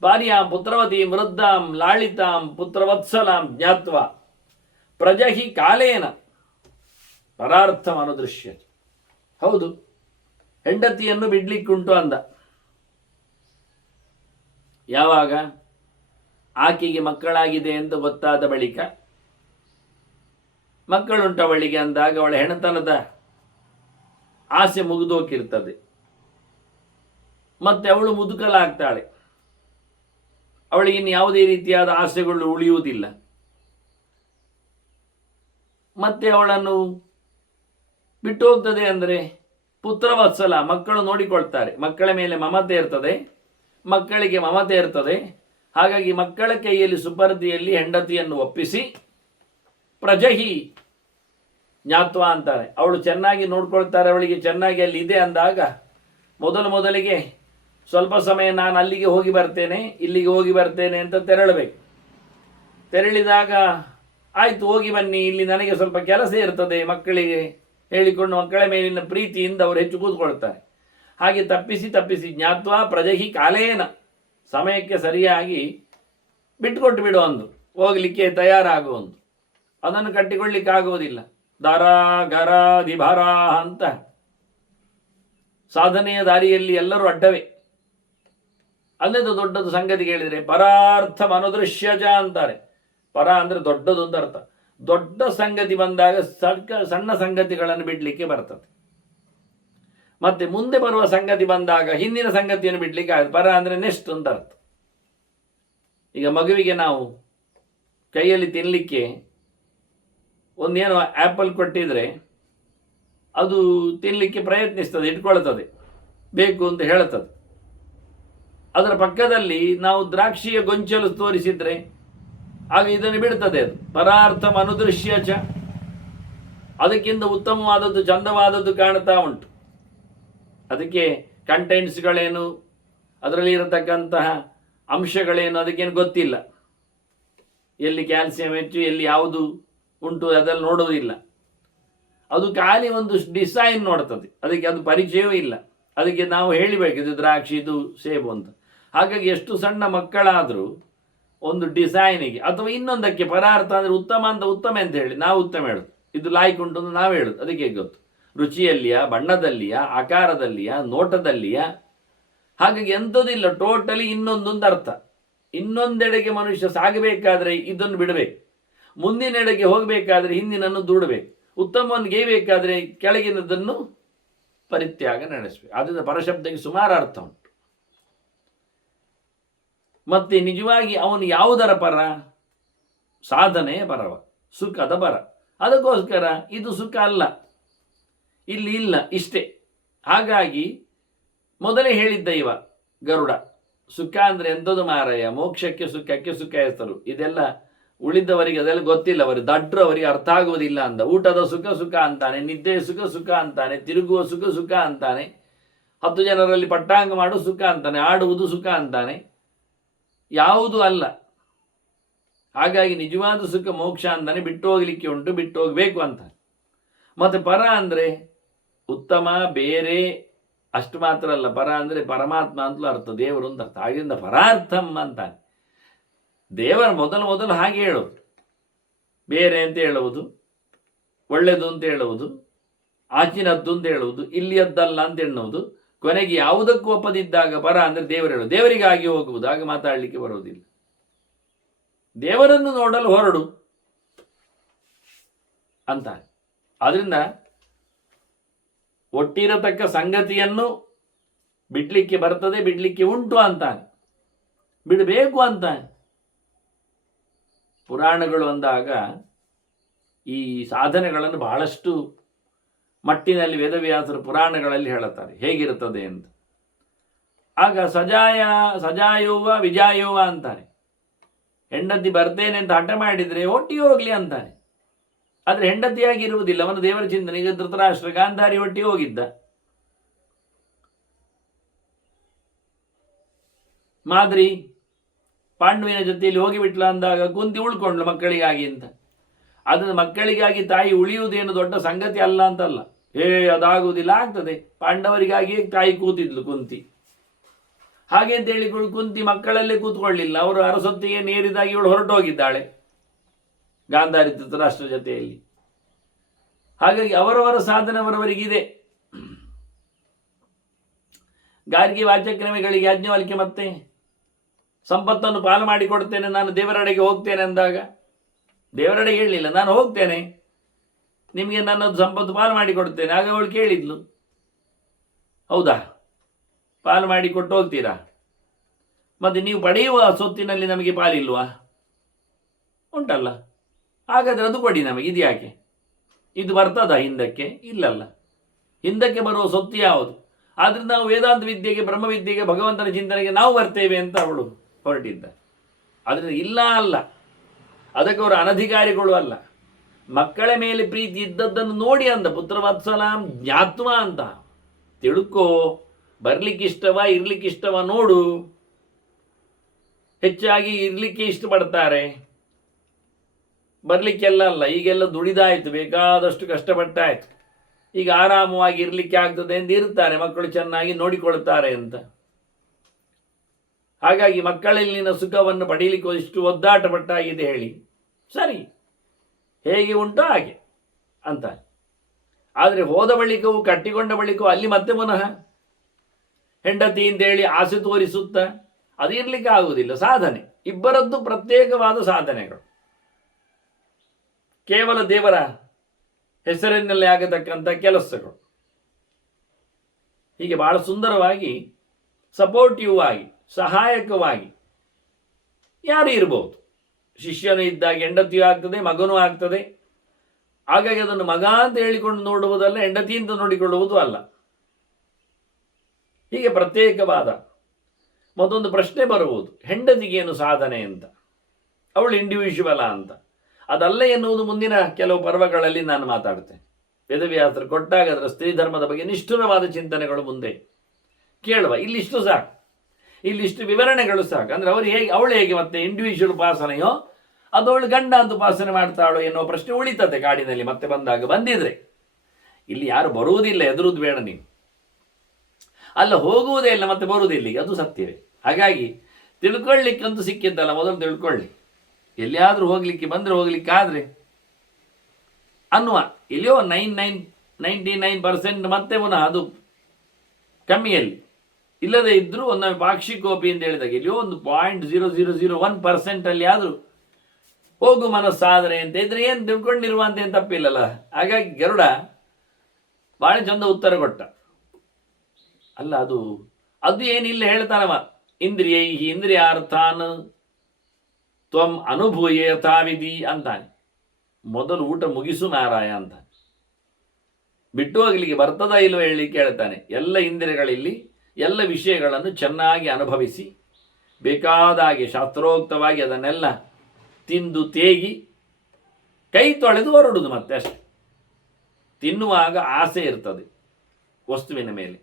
ಭಾರ್ಯಾಂ ಪುತ್ರವತಿ ವೃದ್ಧಾಂ ಲಾಳಿತಾಂ ಪುತ್ರವತ್ಸಲಾಂ ಜ್ಞಾತ್ವ ಪ್ರಜಹಿ ಕಾಲೇನ ಪರಾರ್ಥಂ ಅನುದೃಶ್ಯ. ಹೌದು, ಹೆಂಡತಿಯನ್ನು ಬಿಡ್ಲಿಕ್ಕುಂಟು ಅಂದ. ಯಾವಾಗ ಆಕೆಗೆ ಮಕ್ಕಳಾಗಿದೆ ಎಂದು ಗೊತ್ತಾದ ಬಳಿಕ, ಮಕ್ಕಳುಂಟವಳಿಗೆ ಅಂದಾಗ ಅವಳ ಹೆಣತನದ ಆಸೆ ಮುಗಿದೋಕಿರ್ತದೆ. ಮತ್ತೆ ಅವಳು ಮುದುಕಲಾಗ್ತಾಳೆ. ಅವಳಿಗಿನ್ನು ಯಾವುದೇ ರೀತಿಯಾದ ಆಸೆಗಳು ಉಳಿಯುವುದಿಲ್ಲ. ಮತ್ತೆ ಅವಳನ್ನು ಬಿಟ್ಟು ಹೋಗ್ತದೆ ಅಂದರೆ ಪುತ್ರವತ್ಸಲ, ಮಕ್ಕಳು ನೋಡಿಕೊಳ್ತಾರೆ. ಮಕ್ಕಳ ಮೇಲೆ ಮಮತೆ ಇರ್ತದೆ, ಮಕ್ಕಳಿಗೆ ಮಮತೆ ಇರ್ತದೆ. ಹಾಗಾಗಿ ಮಕ್ಕಳ ಕೈಯಲ್ಲಿ ಸುಪರ್ದಿಯಲ್ಲಿ ಹೆಂಡತಿಯನ್ನು ಒಪ್ಪಿಸಿ ಪ್ರಜಹಿ ಜ್ಞಾತ್ವ ಅಂತಾರೆ. ಅವಳು ಚೆನ್ನಾಗಿ ನೋಡ್ಕೊಳ್ತಾರೆ, ಅವಳಿಗೆ ಚೆನ್ನಾಗಿ ಅಲ್ಲಿ ಇದೆ ಅಂದಾಗ ಮೊದಲಿಗೆ ಸ್ವಲ್ಪ ಸಮಯ ನಾನು ಅಲ್ಲಿಗೆ ಹೋಗಿ ಬರ್ತೇನೆ, ಇಲ್ಲಿಗೆ ಹೋಗಿ ಬರ್ತೇನೆ ಅಂತ ತೆರಳಬೇಕು. ತೆರಳಿದಾಗ ಆಯಿತು ಹೋಗಿ ಬನ್ನಿ, ಇಲ್ಲಿ ನನಗೆ ಸ್ವಲ್ಪ ಕೆಲಸ ಇರ್ತದೆ ಮಕ್ಕಳಿಗೆ ಹೇಳಿಕೊಂಡು ಮಕ್ಕಳ ಮೇಲಿನ ಪ್ರೀತಿಯಿಂದ ಅವರು ಹೆಚ್ಚು ಕೂತ್ಕೊಳ್ತಾರೆ. ಹಾಗೆ ತಪ್ಪಿಸಿ ಜ್ಞಾತ್ವ ಪ್ರಜಹಿ ಕಾಲೇನ, ಸಮಯಕ್ಕೆ ಸರಿಯಾಗಿ ಬಿಟ್ಟುಕೊಟ್ಟು ಬಿಡು ಅಂದು, ಹೋಗಲಿಕ್ಕೆ ತಯಾರಾಗುವಂದು. ಅದನ್ನು ಕಟ್ಟಿಕೊಳ್ಳಿಕ್ಕಾಗುವುದಿಲ್ಲ. ದಾರ ಗರ ದಿಭಾರ ಅಂತ ಸಾಧನೆಯ ದಾರಿಯಲ್ಲಿ ಎಲ್ಲರೂ ಅಡ್ಡವೇ. ಅಲ್ಲೇದು ದೊಡ್ಡದು ಸಂಗತಿ ಕೇಳಿದರೆ ಪರಾರ್ಥ ಅನುದೃಶ್ಯಜ ಅಂತಾರೆ. ಪರ ಅಂದರೆ ದೊಡ್ಡದು ಅಂತ ಅರ್ಥ. ದೊಡ್ಡ ಸಂಗತಿ ಬಂದಾಗ ಸಣ್ಣ ಸಂಗತಿಗಳನ್ನು ಬಿಡಲಿಕ್ಕೆ ಬರ್ತದೆ. ಮತ್ತೆ ಮುಂದೆ ಬರುವ ಸಂಗತಿ ಬಂದಾಗ ಹಿಂದಿನ ಸಂಗತಿಯನ್ನು ಬಿಡಲಿಕ್ಕೆ ಆಗುತ್ತೆ. ಪರ ಅಂದರೆ ನೆಕ್ಸ್ಟ್ ಅಂತ ಅರ್ಥ. ಈಗ ಮಗುವಿಗೆ ನಾವು ಕೈಯಲ್ಲಿ ತಿನ್ನಲಿಕ್ಕೆ ಒಂದೇನೋ ಆ್ಯಪಲ್ ಕೊಟ್ಟಿದ್ರೆ ಅದು ತಿನ್ನಲಿಕ್ಕೆ ಪ್ರಯತ್ನಿಸ್ತದೆ, ಇಟ್ಕೊಳ್ತದೆ, ಬೇಕು ಅಂತ ಹೇಳುತ್ತದೆ. ಅದರ ಪಕ್ಕದಲ್ಲಿ ನಾವು ದ್ರಾಕ್ಷಿಯ ಗೊಂಚಲು ತೋರಿಸಿದ್ರೆ ಆಗ ಇದನ್ನು ಬಿಡ್ತದೆ. ಅದು ಪರಾರ್ಥ ಅನುದೃಶ್ಯ ಚ, ಅದಕ್ಕಿಂತ ಉತ್ತಮವಾದದ್ದು ಚಂದವಾದದ್ದು ಕಾಣ್ತಾ ಉಂಟು. ಅದಕ್ಕೆ ಕಂಟೆಂಟ್ಸ್ಗಳೇನು, ಅದರಲ್ಲಿ ಇರತಕ್ಕಂತಹ ಅಂಶಗಳೇನು ಅದಕ್ಕೇನು ಗೊತ್ತಿಲ್ಲ. ಎಲ್ಲಿ ಕ್ಯಾಲ್ಸಿಯಂ ಹೆಚ್ಚು, ಎಲ್ಲಿ ಯಾವುದು ಉಂಟು ಅದೆಲ್ಲ ನೋಡುವುದಿಲ್ಲ. ಅದು ಖಾಲಿ ಒಂದು ಡಿಸೈನ್ ನೋಡ್ತದೆ, ಅದಕ್ಕೆ ಅದು ಪರಿಚಯವೂ ಇಲ್ಲ. ಅದಕ್ಕೆ ನಾವು ಹೇಳಿಬೇಕು ಇದು ದ್ರಾಕ್ಷಿ, ಇದು ಸೇಬು ಅಂತ. ಹಾಗಾಗಿ ಎಷ್ಟು ಸಣ್ಣ ಮಕ್ಕಳಾದರೂ ಒಂದು ಡಿಸೈನಿಗೆ ಅಥವಾ ಇನ್ನೊಂದಕ್ಕೆ ಪದಾರ್ಥ ಅಂದರೆ ಉತ್ತಮ ಅಂತ ಉತ್ತಮ ಅಂತ ಹೇಳಿ ನಾವು ಉತ್ತಮ ಹೇಳೋದು, ಇದು ಲಾಯ್ಕ್ ಉಂಟು ಅಂತ ನಾವು ಹೇಳೋದು. ಅದಕ್ಕೆ ಗೊತ್ತು ರುಚಿಯಲ್ಲಿಯ, ಬಣ್ಣದಲ್ಲಿಯ, ಆಕಾರದಲ್ಲಿಯ, ನೋಟದಲ್ಲಿಯ. ಹಾಗಾಗಿ ಎಂಥದಿಲ್ಲ, ಟೋಟಲಿ ಇನ್ನೊಂದೊಂದು ಅರ್ಥ. ಇನ್ನೊಂದೆಡೆಗೆ ಮನುಷ್ಯ ಸಾಗಬೇಕಾದ್ರೆ ಇದನ್ನು ಬಿಡಬೇಕು, ಮುಂದಿನೆಡೆಗೆ ಹೋಗಬೇಕಾದ್ರೆ ಹಿಂದಿನನ್ನು ದೂಡಬೇಕು, ಉತ್ತಮವನ್ನು ಗೇಯಬೇಕಾದ್ರೆ ಕೆಳಗಿನದನ್ನು ಪರಿತ್ಯಾಗ ನಡೆಸಬೇಕು. ಆದ್ದರಿಂದ ಪರಶಬ್ದಕ್ಕೆ ಸುಮಾರು ಅರ್ಥ ಉಂಟು. ಮತ್ತೆ ನಿಜವಾಗಿ ಅವನು ಯಾವುದರ ಪರ? ಸಾಧನೆಯ ಪರವ, ಸುಖದ ಪರ. ಅದಕ್ಕೋಸ್ಕರ ಇದು ಸುಖ ಅಲ್ಲ, ಇಲ್ಲಿ ಇಲ್ಲ, ಇಷ್ಟೇ. ಹಾಗಾಗಿ ಮೊದಲೇ ಹೇಳಿದ್ದ ಇವ ಗರುಡ, ಸುಖ ಅಂದರೆ ಎಂಥದ್ದು ಮಾರಾಯ, ಮೋಕ್ಷಕ್ಕೆ ಸುಖಕ್ಕೆ ಸುಖ ಹೆಸರು. ಇದೆಲ್ಲ ಉಳಿದವರಿಗೆ ಅದೆಲ್ಲ ಗೊತ್ತಿಲ್ಲ, ಅವರು ದಡ್ರು, ಅವರಿಗೆ ಅರ್ಥ ಆಗುವುದಿಲ್ಲ ಅಂದ. ಊಟದ ಸುಖ ಸುಖ ಅಂತಾನೆ, ನಿದ್ದೆಯ ಸುಖ ಸುಖ ಅಂತಾನೆ, ತಿರುಗುವ ಸುಖ ಸುಖ ಅಂತಾನೆ, 10 ಜನರಲ್ಲಿ ಪಟ್ಟಾಂಗ ಮಾಡು ಸುಖ ಅಂತಾನೆ, ಆಡುವುದು ಸುಖ ಅಂತಾನೆ, ಯಾವುದು ಅಲ್ಲ. ಹಾಗಾಗಿ ನಿಜವಾದ ಸುಖ ಮೋಕ್ಷ ಅಂತಾನೆ, ಬಿಟ್ಟು ಹೋಗ್ಲಿಕ್ಕೆ ಉಂಟು, ಬಿಟ್ಟು ಹೋಗಬೇಕು ಅಂತ. ಮತ್ತು ಪರ ಅಂದರೆ ಉತ್ತಮ, ಬೇರೆ, ಅಷ್ಟು ಮಾತ್ರ ಅಲ್ಲ. ಪರ ಅಂದರೆ ಪರಮಾತ್ಮ ಅಂತಲೂ ಅರ್ಥ, ದೇವರು ಅಂತ ಅರ್ಥ. ಹಾಗೆಂದ ಪರಾರ್ಥಂ ಅಂತಾನೆ. ದೇವರ ಮೊದಲು ಹಾಗೆ ಹೇಳೋದು, ಬೇರೆ ಅಂತ ಹೇಳುವುದು, ಒಳ್ಳೆಯದು ಅಂತ ಹೇಳುವುದು, ಆಚಿನದ್ದು ಅಂತ ಹೇಳುವುದು, ಇಲ್ಲಿಯದ್ದಲ್ಲ ಅಂತ ಎನ್ನುವುದು. ಕೊನೆಗೆ ಯಾವುದಕ್ಕೂ ಒಪ್ಪದಿದ್ದಾಗ ಪರ ಅಂದರೆ ದೇವರು ಹೇಳೋದು, ದೇವರಿಗಾಗಿ ಹೋಗುವುದು, ಆಗ ಮಾತಾಡಲಿಕ್ಕೆ ಬರುವುದಿಲ್ಲ. ದೇವರನ್ನು ನೋಡಲು ಹೊರಡು ಅಂತ. ಆದ್ರಿಂದ ಒಟ್ಟಿರತಕ್ಕ ಸಂಗತಿಯನ್ನು ಬಿಡ್ಲಿಕ್ಕೆ ಬರ್ತದೆ, ಬಿಡ್ಲಿಕ್ಕೆ ಉಂಟು ಅಂತಾನೆ, ಬಿಡಬೇಕು ಅಂತಾನೆ. ಪುರಾಣಗಳು ಅಂದಾಗ ಈ ಸಾಧನೆಗಳನ್ನು ಬಹಳಷ್ಟು ಮಟ್ಟಿನಲ್ಲಿ ವೇದವ್ಯಾಸರು ಪುರಾಣಗಳಲ್ಲಿ ಹೇಳುತ್ತಾರೆ ಹೇಗಿರುತ್ತದೆ ಅಂತ. ಆಗ ಸಜಾಯೋವ ವಿಜಾಯೋವ ಅಂತಾನೆ. ಹೆಂಡತಿ ಬರ್ತೇನೆ ಅಂತ ಹಠ ಮಾಡಿದರೆ ಒಟ್ಟಿಗೆ ಹೋಗ್ಲಿ ಅಂತಾನೆ. ಆದರೆ ಹೆಂಡತಿಯಾಗಿರುವುದಿಲ್ಲ, ಅವನು ದೇವರ ಚಿಂತನೆ. ಈಗ ಧೃತರಾಷ್ಟ್ರ ಗಾಂಧಾರಿ ಒಟ್ಟಿಗೆ ಹೋಗಿದ್ದ, ಮಾದ್ರಿ ಪಾಂಡುವಿನ ಜೊತೆಯಲ್ಲಿ ಹೋಗಿಬಿಟ್ಲ ಅಂದಾಗ ಕುಂತಿ ಉಳ್ಕೊಂಡ್ಲು ಮಕ್ಕಳಿಗಾಗಿ ಅಂತ. ಅದನ್ನು ಮಕ್ಕಳಿಗಾಗಿ ತಾಯಿ ಉಳಿಯುವುದೇನು ದೊಡ್ಡ ಸಂಗತಿ ಅಲ್ಲ ಅಂತಲ್ಲ, ಅದಾಗುವುದಿಲ್ಲ, ಆಗ್ತದೆ. ಪಾಂಡವರಿಗಾಗಿಯೇ ತಾಯಿ ಕೂತಿದ್ಲು ಕುಂತಿ. ಹಾಗೆ ಅಂತೇಳಿ ಕುಂತಿ ಮಕ್ಕಳಲ್ಲೇ ಕೂತ್ಕೊಳ್ಳಿಲ್ಲ, ಅವರು ಅರಸೊತ್ತಿಗೆ ನೇರಿದಾಗಿ ಇವಳು ಹೊರಟೋಗಿದ್ದಾಳೆ ಗಾಂಧಾರಿ ಧೃತರಾಷ್ಟ್ರ ಜೊತೆಯಲ್ಲಿ. ಹಾಗಾಗಿ ಅವರವರ ಸಾಧನೆ ಅವರವರಿಗಿದೆ. ಗಾರ್ಗಿ ವಾಚಕ್ರಮಿಗಳಿಗೆ ಯಾಜ್ಞವಲ್ಕ್ಯ ಮತ್ತೆ ಸಂಪತ್ತನ್ನು ಪಾಲು ಮಾಡಿಕೊಡ್ತೇನೆ, ನಾನು ದೇವರೆಡೆಗೆ ಹೋಗ್ತೇನೆ ಅಂದಾಗ ದೇವರೆಡೆಗೆ ಹೇಳಲಿಲ್ಲ, ನಾನು ಹೋಗ್ತೇನೆ, ನಿಮಗೆ ನನ್ನದು ಸಂಪತ್ತು ಪಾಲು ಮಾಡಿಕೊಡ್ತೇನೆ. ಆಗ ಅವಳು ಕೇಳಿದ್ಲು, ಹೌದಾ, ಪಾಲು ಮಾಡಿಕೊಟ್ಟು ಹೋಗ್ತೀರಾ, ಮತ್ತೆ ನೀವು ಪಡೆಯುವ ಸೊತ್ತಿನಲ್ಲಿ ನಮಗೆ ಪಾಲಿಲ್ವಾ? ಉಂಟಲ್ಲ, ಹಾಗಾದರೆ ಅದು ಕೊಡಿ ನಮಗೆ. ಇದು ಯಾಕೆ, ಇದು ಬರ್ತದ ಹಿಂದಕ್ಕೆ? ಇಲ್ಲಲ್ಲ, ಹಿಂದಕ್ಕೆ ಬರುವ ಸೊತ್ತು ಯಾವುದು? ಆದ್ದರಿಂದ ನಾವು ವೇದಾಂತ ವಿದ್ಯೆಗೆ, ಬ್ರಹ್ಮವಿದ್ಯೆಗೆ, ಭಗವಂತನ ಚಿಂತನೆಗೆ ನಾವು ಬರ್ತೇವೆ ಅಂತ ಅವಳು ಹೊರಟಿದ್ದ. ಅದರಿಂದ ಇಲ್ಲ ಅಲ್ಲ, ಅದಕ್ಕೆ ಅವರು ಅನಧಿಕಾರಿಗಳು ಅಲ್ಲ. ಮಕ್ಕಳ ಮೇಲೆ ಪ್ರೀತಿ ಇದ್ದದ್ದನ್ನು ನೋಡಿ ಅಂದ, ಪುತ್ರವತ್ಸಲಾಂ ಜ್ಞಾತ್ವ ಅಂತ. ತಿಳ್ಕೋ, ಬರ್ಲಿಕ್ಕಿಷ್ಟವ ಇರ್ಲಿಕ್ಕಿಷ್ಟವ ನೋಡು. ಹೆಚ್ಚಾಗಿ ಇರ್ಲಿಕ್ಕೆ ಇಷ್ಟಪಡ್ತಾರೆ, ಬರಲಿಕ್ಕೆಲ್ಲ ಅಲ್ಲ. ಈಗೆಲ್ಲ ದುಡಿದಾಯಿತು, ಬೇಕಾದಷ್ಟು ಕಷ್ಟಪಟ್ಟಾಯಿತು, ಈಗ ಆರಾಮವಾಗಿ ಇರಲಿಕ್ಕೆ ಆಗ್ತದೆ ಎಂದು ಇರ್ತಾರೆ, ಮಕ್ಕಳು ಚೆನ್ನಾಗಿ ನೋಡಿಕೊಳ್ತಾರೆ ಅಂತ. ಹಾಗಾಗಿ ಮಕ್ಕಳಲ್ಲಿನ ಸುಖವನ್ನು ಪಡೀಲಿಕ್ಕೆ ಇಷ್ಟು ಒದ್ದಾಟ ಪಟ್ಟಾಗಿದೆ ಹೇಳಿ, ಸರಿ, ಹೇಗೆ ಉಂಟೋ ಹಾಗೆ ಅಂತ. ಆದರೆ ಹೋದ ಬಳಿಕವೂ, ಕಟ್ಟಿಕೊಂಡ ಬಳಿಕವೂ ಅಲ್ಲಿ ಮತ್ತೆ ಪುನಃ ಹೆಂಡತಿ ಅಂತೇಳಿ ಆಸೆ ತೋರಿಸುತ್ತ ಅದು ಇರಲಿಕ್ಕೆ ಆಗುವುದಿಲ್ಲ. ಸಾಧನೆ ಇಬ್ಬರದ್ದು ಪ್ರತ್ಯೇಕವಾದ ಸಾಧನೆಗಳು, ಕೇವಲ ದೇವರ ಹೆಸರಿನಲ್ಲಿ ಆಗತಕ್ಕಂಥ ಕೆಲಸಗಳು. ಹೀಗೆ ಬಹಳ ಸುಂದರವಾಗಿ, ಸಪೋರ್ಟಿವ್ ಆಗಿ, ಸಹಾಯಕವಾಗಿ ಯಾರು ಇರಬಹುದು. ಶಿಷ್ಯನು ಇದ್ದಾಗ ಹೆಂಡತಿಯೂ ಆಗ್ತದೆ, ಮಗನೂ ಆಗ್ತದೆ. ಹಾಗಾಗಿ ಅದನ್ನು ಮಗ ಅಂತ ಹೇಳಿಕೊಂಡು ನೋಡುವುದಲ್ಲ, ಹೆಂಡತಿ ಅಂತ ನೋಡಿಕೊಳ್ಳುವುದು ಅಲ್ಲ. ಹೀಗೆ ಪ್ರತ್ಯೇಕವಾದ ಮತ್ತೊಂದು ಪ್ರಶ್ನೆ ಬರುವುದು, ಹೆಂಡತಿಗೇನು ಸಾಧನೆ ಅಂತ, ಅವಳು ಇಂಡಿವಿಜುವಲ ಅಂತ. ಅದಲ್ಲ ಎನ್ನುವುದು ಮುಂದಿನ ಕೆಲವು ಪರ್ವಗಳಲ್ಲಿ ನಾನು ಮಾತಾಡ್ತೇನೆ. ವೇದವ್ಯಾಸರು ಕೊಟ್ಟಾಗ ಅದರ ಸ್ತ್ರೀ ಧರ್ಮದ ಬಗ್ಗೆ ನಿಷ್ಠುರವಾದ ಚಿಂತನೆಗಳು ಮುಂದೆ ಕೇಳುವ. ಇಲ್ಲಿಷ್ಟು ಸಾಕು, ಇಲ್ಲಿಷ್ಟು ವಿವರಣೆಗಳು ಸಾಕು. ಅಂದರೆ ಅವಳು ಹೇಗೆ ಮತ್ತೆ ಇಂಡಿವಿಜುವಲ್ ಉಪಾಸನೆಯೋ ಅದು ಅವಳು ಗಂಡ ಅಂತ ಉಪಾಸನೆ ಮಾಡ್ತಾಳೋ ಎನ್ನುವ ಪ್ರಶ್ನೆ ಉಳಿತದೆ ಕಾಡಿನಲ್ಲಿ ಮತ್ತೆ ಬಂದಿದ್ರೆ. ಇಲ್ಲಿ ಯಾರು ಬರುವುದಿಲ್ಲ, ಎದುರುದು ಬೇಡ ನೀವು. ಅಲ್ಲ, ಹೋಗುವುದೇ ಇಲ್ಲ ಮತ್ತೆ ಬರುವುದಿಲ್ಲ, ಅದು ಸತ್ಯವೇ. ಹಾಗಾಗಿ ತಿಳ್ಕೊಳ್ಳಿಕ್ಕಂತೂ ಸಿಕ್ಕಿದ್ದಲ್ಲ, ಮೊದಲು ತಿಳ್ಕೊಳ್ಳಿ. ಎಲ್ಲಿಯಾದರೂ ಹೋಗ್ಲಿಕ್ಕೆ ಬಂದರೆ ಹೋಗ್ಲಿಕ್ಕಾದ್ರೆ ಅನ್ನುವ. ಇಲ್ಲಿಯೋ 99% ಮತ್ತೆ ಪುನಃ ಅದು ಕಮ್ಮಿಯಲ್ಲಿ ಇಲ್ಲದೆ ಇದ್ದರೂ ಒಂದೊಮ್ಮೆ ಪಾಕ್ಷಿಕೋಪಿ ಅಂತ ಹೇಳಿದಾಗ ಇಲ್ಲಿಯೋ ಒಂದು 0.0001% ಅಲ್ಲಿ ಆದರೂ ಹೋಗು ಮನಸ್ಸಾದರೆ ಅಂತ ಇದ್ರೆ ಏನು ತಿಳ್ಕೊಂಡಿರುವಂತ ಏನು ತಪ್ಪಿಲ್ಲಲ್ಲ. ಹಾಗಾಗಿ ಗರುಡ ಭಾಳ ಚಂದ ಉತ್ತರ ಕೊಟ್ಟ. ಅಲ್ಲ, ಅದು ಏನಿಲ್ಲ ಹೇಳ್ತಾನವ. ಇಂದ್ರಿಯಾರ್ಥಾನ್ ತ್ವಂ ಅನುಭೂಯ ಯಥಾವಿಧಿ ಅಂತಾನೆ. ಮೊದಲು ಊಟ ಮುಗಿಸು ಮಾರಾಯ ಅಂತ. ಬಿಟ್ಟು ಹೋಗ್ಲಿಕ್ಕೆ ಬರ್ತದ ಇಲ್ವ ಹೇಳಲಿಕ್ಕೆ ಹೇಳ್ತಾನೆ. ಎಲ್ಲ ಇಂದ್ರಿಯಗಳಲ್ಲಿ ಎಲ್ಲ ವಿಷಯಗಳನ್ನು ಚೆನ್ನಾಗಿ ಅನುಭವಿಸಿ ಬೇಕಾದಾಗೆ ಶಾಸ್ತ್ರೋಕ್ತವಾಗಿ ಅದನ್ನೆಲ್ಲ ತಿಂದು ತೇಗಿ ಕೈ ತೊಳೆದು ಹೊರಡುದು ಮತ್ತೆ ಅಷ್ಟೆ. ತಿನ್ನುವಾಗ ಆಸೆ ಇರ್ತದೆ ವಸ್ತುವಿನ ಮೇಲೆ,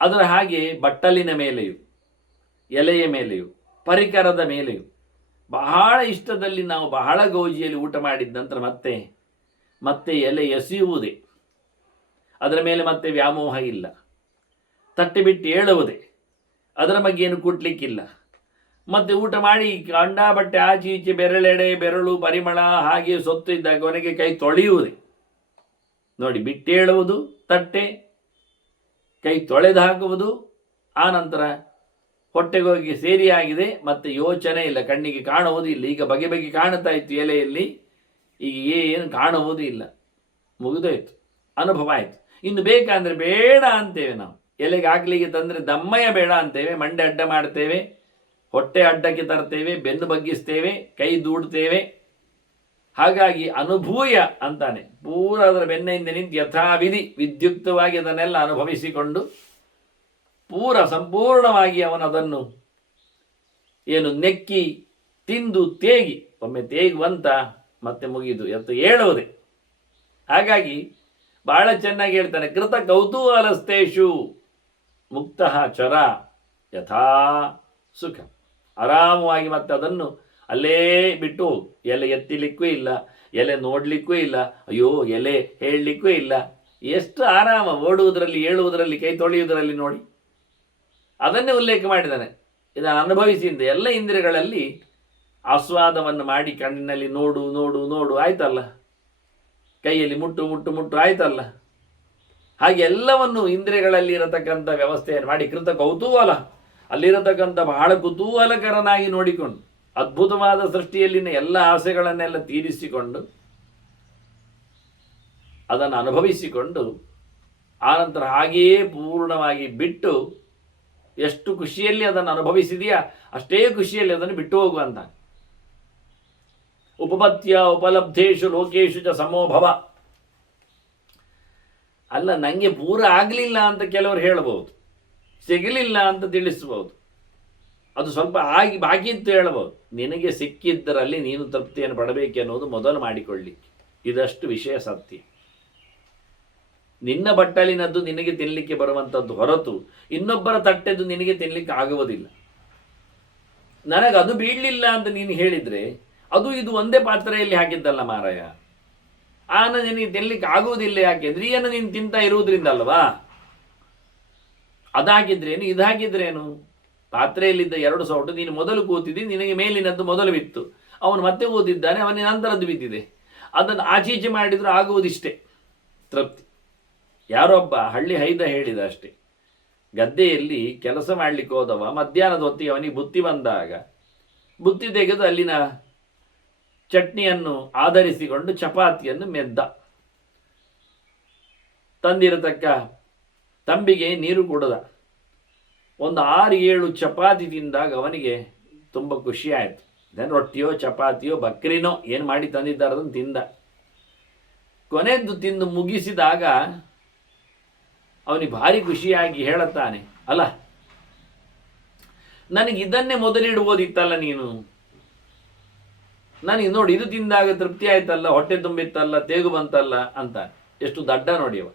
ಅದರ ಹಾಗೆ ಬಟ್ಟಲಿನ ಮೇಲೆಯೂ ಎಲೆಯ ಮೇಲೆಯೂ ಪರಿಕರದ ಮೇಲೆಯೂ ಬಹಳ ಇಷ್ಟದಲ್ಲಿ ನಾವು ಬಹಳ ಗೌಜಿಯಲ್ಲಿ ಊಟ ಮಾಡಿದ ನಂತರ ಮತ್ತೆ ಎಲೆ ಎಸೆಯುವುದೇ, ಅದರ ಮೇಲೆ ಮತ್ತೆ ವ್ಯಾಮೋಹ ಇಲ್ಲ, ತಟ್ಟೆ ಬಿಟ್ಟು ಏಳುವುದೇ, ಅದರ ಬಗ್ಗೆ ಏನು ಕುಟ್ಲಿಕ್ಕಿಲ್ಲ. ಮತ್ತೆ ಊಟ ಮಾಡಿ ಕಂಡಾ ಬಟ್ಟೆ ಆಚೆ ಈಚೆ ಬೆರಳೆಡೆ ಬೆರಳು ಪರಿಮಳ ಹಾಗೆ ಸೊತ್ತು ಇದ್ದಾಗ ಕೊನೆಗೆ ಕೈ ತೊಳೆಯುವುದೇ. ನೋಡಿ, ಬಿಟ್ಟೇಳುವುದು ತಟ್ಟೆ, ಕೈ ತೊಳೆದು ಹಾಕುವುದು, ಆ ನಂತರ ಹೊಟ್ಟೆಗೆ ಹೋಗಿ ಸೇರಿಯಾಗಿದೆ, ಮತ್ತೆ ಯೋಚನೆ ಇಲ್ಲ, ಕಣ್ಣಿಗೆ ಕಾಣುವುದು ಇಲ್ಲ. ಈಗ ಬಗೆ ಬಗೆ ಕಾಣುತ್ತಾ ಇತ್ತು ಎಲೆಯಲ್ಲಿ, ಈಗ ಏನು ಕಾಣುವುದು ಇಲ್ಲ, ಮುಗಿದೋಯ್ತು, ಅನುಭವ ಆಯಿತು. ಇನ್ನು ಬೇಕಂದ್ರೆ ಬೇಡ ಅಂತೇವೆ ನಾವು. ಎಲೆಗೆ ಹಾಕ್ಲಿಕ್ಕೆ ತಂದರೆ ದಮ್ಮಯ್ಯ ಬೇಡ ಅಂತೇವೆ, ಮಂಡೆ ಅಡ್ಡ ಮಾಡ್ತೇವೆ, ಹೊಟ್ಟೆ ಅಡ್ಡಕ್ಕೆ ತರ್ತೇವೆ, ಬೆನ್ನು ಬಗ್ಗಿಸ್ತೇವೆ, ಕೈ ದೂಡ್ತೇವೆ. ಹಾಗಾಗಿ ಅನುಭೂಯ ಅಂತಾನೆ, ಪೂರ ಅದರ ಬೆನ್ನೆಯಿಂದ ನಿಂತು ಯಥಾವಿಧಿ ವಿದ್ಯುಕ್ತವಾಗಿ ಅದನ್ನೆಲ್ಲ ಅನುಭವಿಸಿಕೊಂಡು ಸಂಪೂರ್ಣವಾಗಿ ಅವನದನ್ನು ಏನು ನೆಕ್ಕಿ ತಿಂದು ತೇಗಿ, ಒಮ್ಮೆ ತೇಗುವಂತ ಮತ್ತೆ ಮುಗಿದು ಹೇಳುವುದೇ. ಹಾಗಾಗಿ ಬಹಳ ಚೆನ್ನಾಗಿ ಹೇಳ್ತಾನೆ, ಕೃತ ಕೌತೂಹಲಸ್ತೇಷು ಮುಕ್ತ ಚರ ಯಥಾ ಸುಖ. ಆರಾಮವಾಗಿ ಮತ್ತೆ ಅದನ್ನು ಅಲ್ಲೇ ಬಿಟ್ಟು ಹೋಗು. ಎಲೆ ಎತ್ತಿಲಿಕ್ಕೂ ಇಲ್ಲ, ಎಲೆ ನೋಡ್ಲಿಕ್ಕೂ ಇಲ್ಲ, ಅಯ್ಯೋ ಎಲೆ ಹೇಳಲಿಕ್ಕೂ ಇಲ್ಲ. ಎಷ್ಟು ಆರಾಮ ಓಡುವುದರಲ್ಲಿ, ಏಳುವುದರಲ್ಲಿ, ಕೈ ತೊಳೆಯುವುದರಲ್ಲಿ. ನೋಡಿ, ಅದನ್ನೇ ಉಲ್ಲೇಖ ಮಾಡಿದ್ದಾನೆ. ಇದನ್ನು ಅನುಭವಿಸಿದ ಎಲ್ಲ ಇಂದ್ರಿಯಗಳಲ್ಲಿ ಆಸ್ವಾದವನ್ನು ಮಾಡಿ, ಕಣ್ಣಿನಲ್ಲಿ ನೋಡು ನೋಡು ನೋಡು ಆಯ್ತಲ್ಲ, ಕೈಯಲ್ಲಿ ಮುಟ್ಟು ಮುಟ್ಟು ಮುಟ್ಟು ಆಯ್ತಲ್ಲ, ಹಾಗೆ ಎಲ್ಲವನ್ನು ಇಂದ್ರಿಯಗಳಲ್ಲಿ ಇರತಕ್ಕಂಥ ವ್ಯವಸ್ಥೆಯನ್ನು ಮಾಡಿ ಕೃತ ಕೌತೂಹಲ, ಅಲ್ಲಿರತಕ್ಕಂಥ ಬಹಳ ಕುತೂಹಲಕರನಾಗಿ ನೋಡಿಕೊಂಡು ಅದ್ಭುತವಾದ ಸೃಷ್ಟಿಯಲ್ಲಿನ ಎಲ್ಲ ಆಸೆಗಳನ್ನೆಲ್ಲ ತೀರಿಸಿಕೊಂಡು ಅದನ್ನು ಅನುಭವಿಸಿಕೊಂಡು ಆನಂತರ ಹಾಗೆಯೇ ಪೂರ್ಣವಾಗಿ ಬಿಟ್ಟು, ಎಷ್ಟು ಖುಷಿಯಲ್ಲಿ ಅದನ್ನು ಅನುಭವಿಸಿದೆಯಾ ಅಷ್ಟೇ ಖುಷಿಯಲ್ಲಿ ಅದನ್ನು ಬಿಟ್ಟು ಹೋಗುವಂತ. ಉಪಪತ್ಯ ಉಪಲಬ್ಧೇಶು ಲೋಕೇಶು ಚ ಸಮೋಭವ. ಅಲ್ಲ, ನನಗೆ ಪೂರ ಆಗಲಿಲ್ಲ ಅಂತ ಕೆಲವರು ಹೇಳಬಹುದು, ಸಿಗಲಿಲ್ಲ ಅಂತ ತಿಳಿಸಬಹುದು, ಅದು ಸ್ವಲ್ಪ ಬಾಕಿ ಇತ್ತು ಹೇಳಬಹುದು. ನಿನಗೆ ಸಿಕ್ಕಿದ್ದರಲ್ಲಿ ನೀನು ತೃಪ್ತಿಯನ್ನು ಪಡಬೇಕೆನ್ನುವುದು ಮೊದಲು ಮಾಡಿಕೊಳ್ಳಿಕ್ಕೆ. ಇದಷ್ಟು ವಿಷಯ ಸತ್ಯ. ನಿನ್ನ ಬಟ್ಟಲಿನದ್ದು ನಿನಗೆ ತಿನ್ನಲಿಕ್ಕೆ ಬರುವಂಥದ್ದು ಹೊರತು ಇನ್ನೊಬ್ಬರ ತಟ್ಟೆದು ನಿನಗೆ ತಿನ್ನಲಿಕ್ಕೆ ಆಗುವುದಿಲ್ಲ. ನನಗೆ ಅದು ಬೀಳಲಿಲ್ಲ ಅಂತ ನೀನು ಹೇಳಿದರೆ ಅದು ಇದು ಒಂದೇ ಪಾತ್ರೆಯಲ್ಲಿ ಹಾಕಿದ್ದಲ್ಲ ಮಾರಾಯ, ನಿನಗೆ ತಿನ್ನಲಿಕ್ಕೆ ಆಗುವುದಿಲ್ಲ. ಯಾಕೆಂದ್ರೆ ಈಯನ್ನು ನೀನು ತಿಂತಾ ಇರುವುದರಿಂದ ಅಲ್ವಾ. ಅದಾಗಿದ್ರೇನು ಇದಾಗಿದ್ರೇನು, ಪಾತ್ರೆಯಲ್ಲಿದ್ದ 2 ಸೌಟು ನೀನು ಮೊದಲು ಕೂತಿದ್ದಿ, ನಿನಗೆ ಮೇಲಿನದ್ದು ಮೊದಲು ಬಿತ್ತು, ಅವನು ಮತ್ತೆ ಕೂತಿದ್ದಾನೆ, ಅವನಿಗೆ ನಂತರದ್ದು ಬಿದ್ದಿದೆ. ಅದನ್ನು ಆಚೀಚೆ ಮಾಡಿದರೂ ಆಗುವುದಿಷ್ಟೇ ತೃಪ್ತಿ. ಯಾರೊಬ್ಬ ಹಳ್ಳಿ ಹೈದ ಹೇಳಿದ ಅಷ್ಟೇ, ಗದ್ದೆಯಲ್ಲಿ ಕೆಲಸ ಮಾಡಲಿಕ್ಕೆ ಹೋದವ ಮಧ್ಯಾಹ್ನದ ಹೊತ್ತಿಗೆ ಅವನಿಗೆ ಬುತ್ತಿ ಬಂದಾಗ ಬುತ್ತಿ ತೆಗೆದು ಅಲ್ಲಿನ ಚಟ್ನಿಯನ್ನು ಆಧರಿಸಿಕೊಂಡು ಚಪಾತಿಯನ್ನು ಮೆದ್ದ. ತಂದಿರತಕ್ಕ ತಂಬಿಗೆ ನೀರು ಕುಡದ. ಒಂದು 6-7 ಚಪಾತಿ ತಿಂದಾಗ ಅವನಿಗೆ ತುಂಬ ಖುಷಿ ಆಯಿತು. ರೊಟ್ಟಿಯೋ ಚಪಾತಿಯೋ ಬಕ್ರಿನೋ ಏನು ಮಾಡಿ ತಂದಿದ್ದಾರೆ ಅದನ್ನು ತಿಂದ. ಕೊನೆದ್ದು ತಿಂದು ಮುಗಿಸಿದಾಗ ಅವನಿಗೆ ಭಾರಿ ಖುಷಿಯಾಗಿ ಹೇಳುತ್ತಾನೆ, ಅಲ್ಲ ನನಗೆ ಇದನ್ನೇ ಮೊದಲಿಡುವುದಿತ್ತಲ್ಲ ನೀನು, ನನಗೆ ನೋಡಿ ಇದು ತಿಂದಾಗ ತೃಪ್ತಿ ಆಯ್ತಲ್ಲ, ಹೊಟ್ಟೆ ತುಂಬಿತ್ತಲ್ಲ, ತೇಗು ಬಂತಲ್ಲ ಅಂತ. ಎಷ್ಟು ದಡ್ಡ ನೋಡಿ ಅವ.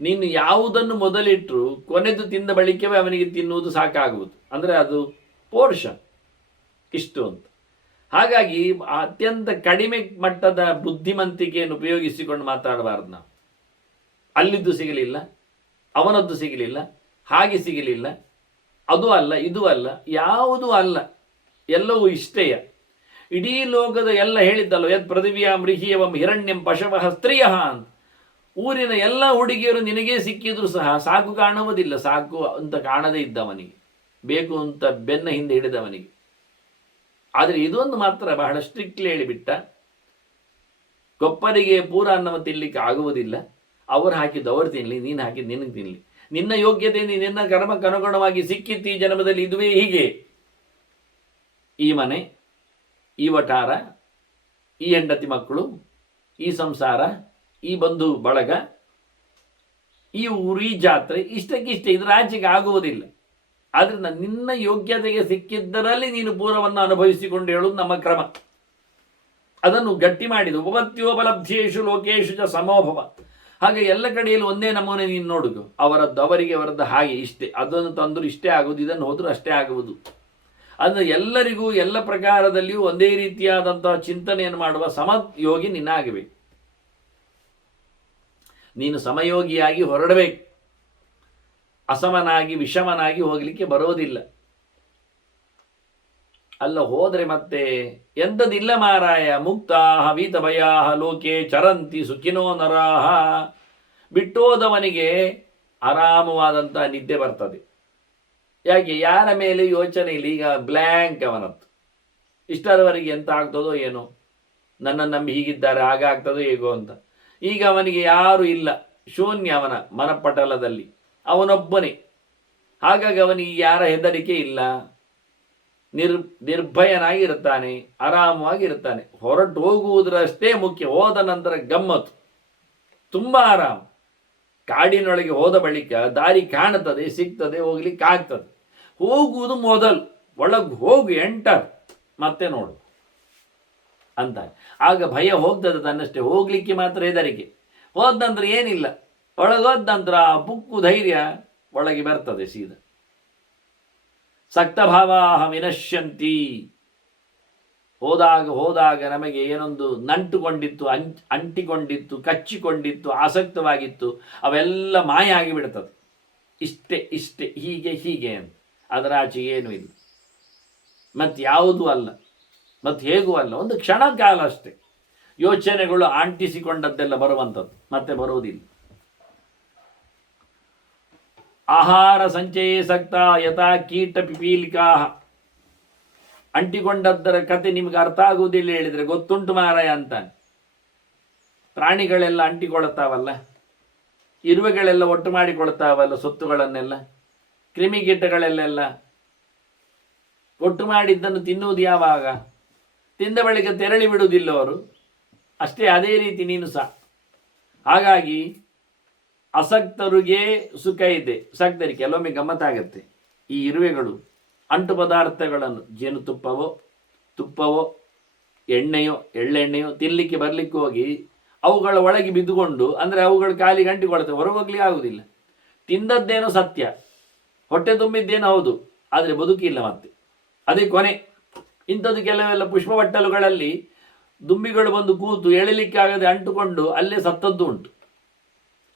ನೀನು ಯಾವುದನ್ನು ಮೊದಲಿಟ್ಟರು ಕೊನೆದು ತಿಂದ ಬಳಿಕವೇ ಅವನಿಗೆ ತಿನ್ನುವುದು ಸಾಕಾಗುವುದು. ಅಂದರೆ ಅದು ಪೋರ್ಷನ್ ಇಷ್ಟು ಅಂತ. ಹಾಗಾಗಿ ಅತ್ಯಂತ ಕಡಿಮೆ ಮಟ್ಟದ ಬುದ್ಧಿವಂತಿಕೆಯನ್ನು ಉಪಯೋಗಿಸಿಕೊಂಡು ಮಾತಾಡಬಾರ್ದು ನಾವು. ಅಲ್ಲಿದ್ದು ಸಿಗಲಿಲ್ಲ, ಅವನದ್ದು ಸಿಗಲಿಲ್ಲ, ಹಾಗೆ ಸಿಗಲಿಲ್ಲ, ಅದು ಅಲ್ಲ, ಇದು ಅಲ್ಲ, ಯಾವುದೂ ಅಲ್ಲ, ಎಲ್ಲವೂ ಇಷ್ಟೇಯ. ಇಡೀ ಲೋಕದ ಎಲ್ಲ ಹೇಳಿದ್ದಲ್ಲ, ಯತ್ ಪೃಥಿವ್ಯಾಂ ರಿಹಿಯವಂ ಹಿರಣ್ಯಂ ಪಶವಃ ಸ್ತ್ರೀಯ ಅಂತ. ಊರಿನ ಎಲ್ಲ ಹುಡುಗಿಯರು ನಿನಗೇ ಸಿಕ್ಕಿದ್ರು ಸಹ ಸಾಕು ಕಾಣುವುದಿಲ್ಲ, ಸಾಕು ಅಂತ ಕಾಣದೇ ಇದ್ದವನಿಗೆ, ಬೇಕು ಅಂತ ಬೆನ್ನ ಹಿಂದೆ ಹಿಡಿದವನಿಗೆ. ಆದರೆ ಇದೊಂದು ಮಾತ್ರ ಬಹಳ ಸ್ಟ್ರಿಕ್ಟ್ಲಿ ಹೇಳಿಬಿಟ್ಟ, ಕೊಪ್ಪರಿಗೆ ಪೂರ ಅನ್ನವ ತಿನ್ನಲಿಕ್ಕೆ ಆಗುವುದಿಲ್ಲ, ಅವರು ಹಾಕಿದ್ದು ಅವರು ತಿನ್ನಲಿ, ನೀನು ಹಾಕಿದ್ದು ನಿನಗೆ ತಿನ್ನಲಿ, ನಿನ್ನ ಯೋಗ್ಯತೆ ನಿನ್ನ ಕರ್ಮಕ್ಕನುಗುಣವಾಗಿ ಸಿಕ್ಕಿತ್ತು ಈ ಜನ್ಮದಲ್ಲಿ, ಇದುವೇ ಹೀಗೆ. ಈ ಮನೆ, ಈ ವಠಾರ, ಈ ಹೆಂಡತಿ ಮಕ್ಕಳು, ಈ ಸಂಸಾರ, ಈ ಬಂಧು ಬಳಗ, ಈ ಊರು, ಈ ಜಾತ್ರೆ, ಇಷ್ಟಕ್ಕಿಷ್ಟೇ, ಇದರ ಆಚೆಗೆ ಆಗುವುದಿಲ್ಲ. ಆದ್ದರಿಂದ ನಿನ್ನ ಯೋಗ್ಯತೆಗೆ ಸಿಕ್ಕಿದ್ದರಲ್ಲಿ ನೀನು ಪೂರ್ವವನ್ನು ಅನುಭವಿಸಿಕೊಂಡು ಹೇಳುವುದು ನಮ್ಮ ಕ್ರಮ. ಅದನ್ನು ಗಟ್ಟಿ ಮಾಡಿದು. ಉಪಪತ್ಯೋಪಲಬ್ಧೇಶು ಲೋಕೇಶು ಚ ಸಮೋಭವ. ಹಾಗೆ ಎಲ್ಲ ಕಡೆಯಲ್ಲಿ ಒಂದೇ ನಮೂನೆ ನೀನು ನೋಡುದು, ಅವರದ್ದು ಅವರಿಗೆ, ಅವರದ್ದು ಹಾಗೆ, ಇಷ್ಟೇ. ಅದನ್ನು ತಂದರೂ ಇಷ್ಟೇ ಆಗುವುದು, ಇದನ್ನು ಹೋದರೂ ಅಷ್ಟೇ ಆಗುವುದು. ಅಂದರೆ ಎಲ್ಲರಿಗೂ ಎಲ್ಲ ಪ್ರಕಾರದಲ್ಲಿಯೂ ಒಂದೇ ರೀತಿಯಾದಂತಹ ಚಿಂತನೆಯನ್ನು ಮಾಡುವ ಸಮಯೋಗಿ ನಿನ್ನಾಗಬೇಕು. ನೀನು ಸಮಯೋಗಿಯಾಗಿ ಹೊರಡಬೇಕು. ಅಸಮನಾಗಿ ವಿಷಮನಾಗಿ ಹೋಗಲಿಕ್ಕೆ ಬರೋದಿಲ್ಲ. ಅಲ್ಲ ಹೋದರೆ ಮತ್ತೆ ಎಂಥದಿಲ್ಲ ಮಾರಾಯ. ಮುಕ್ತಾಹ ವೀತಭಯಾಹ ಲೋಕೆ ಚರಂತಿ ಸುಖಿನೋ ನರಾಹ. ಬಿಟ್ಟೋದವನಿಗೆ ಆರಾಮವಾದಂಥ ನಿದ್ದೆ ಬರ್ತದೆ. ಯಾಕೆ? ಯಾರ ಮೇಲೆ ಯೋಚನೆ ಇಲ್ಲ. ಈಗ ಬ್ಲ್ಯಾಂಕ್ ಅವನತ್ತು. ಇಷ್ಟರವರೆಗೆ ಎಂತ ಆಗ್ತದೋ ಏನೋ, ನನ್ನನ್ನು ನಂಬಿ ಹೀಗಿದ್ದಾರೆ, ಹಾಗಾಗ್ತದೋ ಹೇಗೋ ಅಂತ. ಈಗ ಅವನಿಗೆ ಯಾರು ಇಲ್ಲ, ಶೂನ್ಯ ಅವನ ಮನಪಟಲದಲ್ಲಿ, ಅವನೊಬ್ಬನೇ. ಹಾಗಾಗಿ ಅವನಿಗೆ ಯಾರ ಹೆದರಿಕೆ ಇಲ್ಲ, ನಿರ್ಭಯನಾಗಿರುತ್ತಾನೆ, ಆರಾಮವಾಗಿರುತ್ತಾನೆ. ಹೊರಟು ಹೋಗುವುದರಷ್ಟೇ ಮುಖ್ಯ. ಹೋದ ನಂತರ ಗಮ್ಮತ್ತು, ತುಂಬ ಆರಾಮ. ಕಾಡಿನೊಳಗೆ ಹೋದ ಬಳಿಕ ದಾರಿ ಕಾಣುತ್ತದೆ, ಸಿಗ್ತದೆ, ಹೋಗ್ಲಿಕ್ಕೆ ಆಗ್ತದೆ. ಹೋಗುವುದು ಮೊದಲು, ಒಳಗೆ ಹೋಗು, ಎಂಟರ್, ಮತ್ತೆ ನೋಡು ಅಂತ. ಆಗ ಭಯ ಹೋಗ್ತದೆ ತನ್ನಷ್ಟೇ. ಹೋಗ್ಲಿಕ್ಕೆ ಮಾತ್ರ ಹೆದರಿಕೆ. ಹೋದ ನಂತರ ಏನಿಲ್ಲ, ಒಳಗೋದ ನಂತರ ಬುಕ್ಕು ಧೈರ್ಯ ಒಳಗೆ ಬರ್ತದೆ ಸೀದಾ. ಸಕ್ತಭಾವಾಹ ವಿನಶ್ಯಂತಿ. ಹೋದಾಗ ನಮಗೆ ಏನೊಂದು ನಂಟುಕೊಂಡಿತ್ತು, ಅಂಟಿಕೊಂಡಿತ್ತು, ಕಚ್ಚಿಕೊಂಡಿತ್ತು, ಆಸಕ್ತವಾಗಿತ್ತು, ಅವೆಲ್ಲ ಮಾಯ ಆಗಿಬಿಡ್ತದೆ. ಇಷ್ಟೇ ಹೀಗೆ ಅಂತ. ಅದರ ಆಚೆ ಏನೂ ಇಲ್ಲ, ಮತ್ತು ಯಾವುದೂ ಅಲ್ಲ, ಮತ್ತು ಹೇಗೂ ಅಲ್ಲ. ಒಂದು ಕ್ಷಣ ಕಾಲ ಅಷ್ಟೇ. ಯೋಚನೆಗಳು ಅಂಟಿಸಿಕೊಂಡದ್ದೆಲ್ಲ ಬರುವಂಥದ್ದು, ಮತ್ತೆ ಬರುವುದಿಲ್ಲ. ಆಹಾರ ಸಂಚಯೇ ಸಕ್ತ ಯಥಾ ಕೀಟ ಪಿಪೀಲಿಕಾ. ಅಂಟಿಕೊಂಡದ್ದರ ಕತೆ ನಿಮ್ಗೆ ಅರ್ಥ ಆಗುವುದಿಲ್ಲ ಹೇಳಿದರೆ, ಗೊತ್ತುಂಟು ಮಾರಾಯ ಅಂತಾನೆ. ಪ್ರಾಣಿಗಳೆಲ್ಲ ಅಂಟಿಕೊಳ್ತಾವಲ್ಲ, ಇರುವೆಗಳೆಲ್ಲ ಒಟ್ಟು ಮಾಡಿಕೊಳ್ತಾವಲ್ಲ ಸೊತ್ತುಗಳನ್ನೆಲ್ಲ, ಕ್ರಿಮಿಕೀಟಗಳಲ್ಲೆಲ್ಲ ಒಟ್ಟು ಮಾಡಿದ್ದನ್ನು ತಿನ್ನುವುದು ಯಾವಾಗ? ತಿಂದ ಬಳಿಕ ತೆರಳಿ ಬಿಡುವುದಿಲ್ಲ ಅವರು. ಅಷ್ಟೇ, ಅದೇ ರೀತಿ ನೀನು ಸಹ. ಹಾಗಾಗಿ ಅಸಕ್ತರಿಗೆ ಸುಖ ಇದೆ, ಸಕ್ತರಿಗೆ ಕೆಲವೊಮ್ಮೆ ಗಮ್ಮತ್ತಾಗತ್ತೆ. ಈ ಇರುವೆಗಳು ಅಂಟು ಪದಾರ್ಥಗಳನ್ನು, ಜೇನುತುಪ್ಪವೋ ತುಪ್ಪವೋ ಎಣ್ಣೆಯೋ ಎಳ್ಳೆಣ್ಣೆಯೋ ತಿನ್ನಲಿಕ್ಕೆ ಬರಲಿಕ್ಕೆ ಹೋಗಿ ಅವುಗಳ ಒಳಗೆ ಬಿದ್ದುಕೊಂಡು, ಅಂದರೆ ಅವುಗಳ ಕಾಲಿಗೆ ಅಂಟಿಕೊಳ್ತವೆ, ಹೊರಗೋಗ್ಲಿಕ್ಕೆ ಆಗುವುದಿಲ್ಲ. ತಿಂದದ್ದೇನೋ ಸತ್ಯ, ಹೊಟ್ಟೆ ತುಂಬಿದ್ದೇನೋ ಹೌದು, ಆದರೆ ಬದುಕಿಲ್ಲ ಮತ್ತೆ. ಅದೇ ಕೊನೆ. ಇಂಥದ್ದು ಕೆಲವೆಲ್ಲ ಪುಷ್ಪವಟ್ಟಲುಗಳಲ್ಲಿ ದುಂಬಿಗಳು ಬಂದು ಕೂತು ಎಳಲಿಕ್ಕಾಗದೆ ಅಂಟುಕೊಂಡು ಅಲ್ಲೇ ಸತ್ತದ್ದು ಉಂಟು.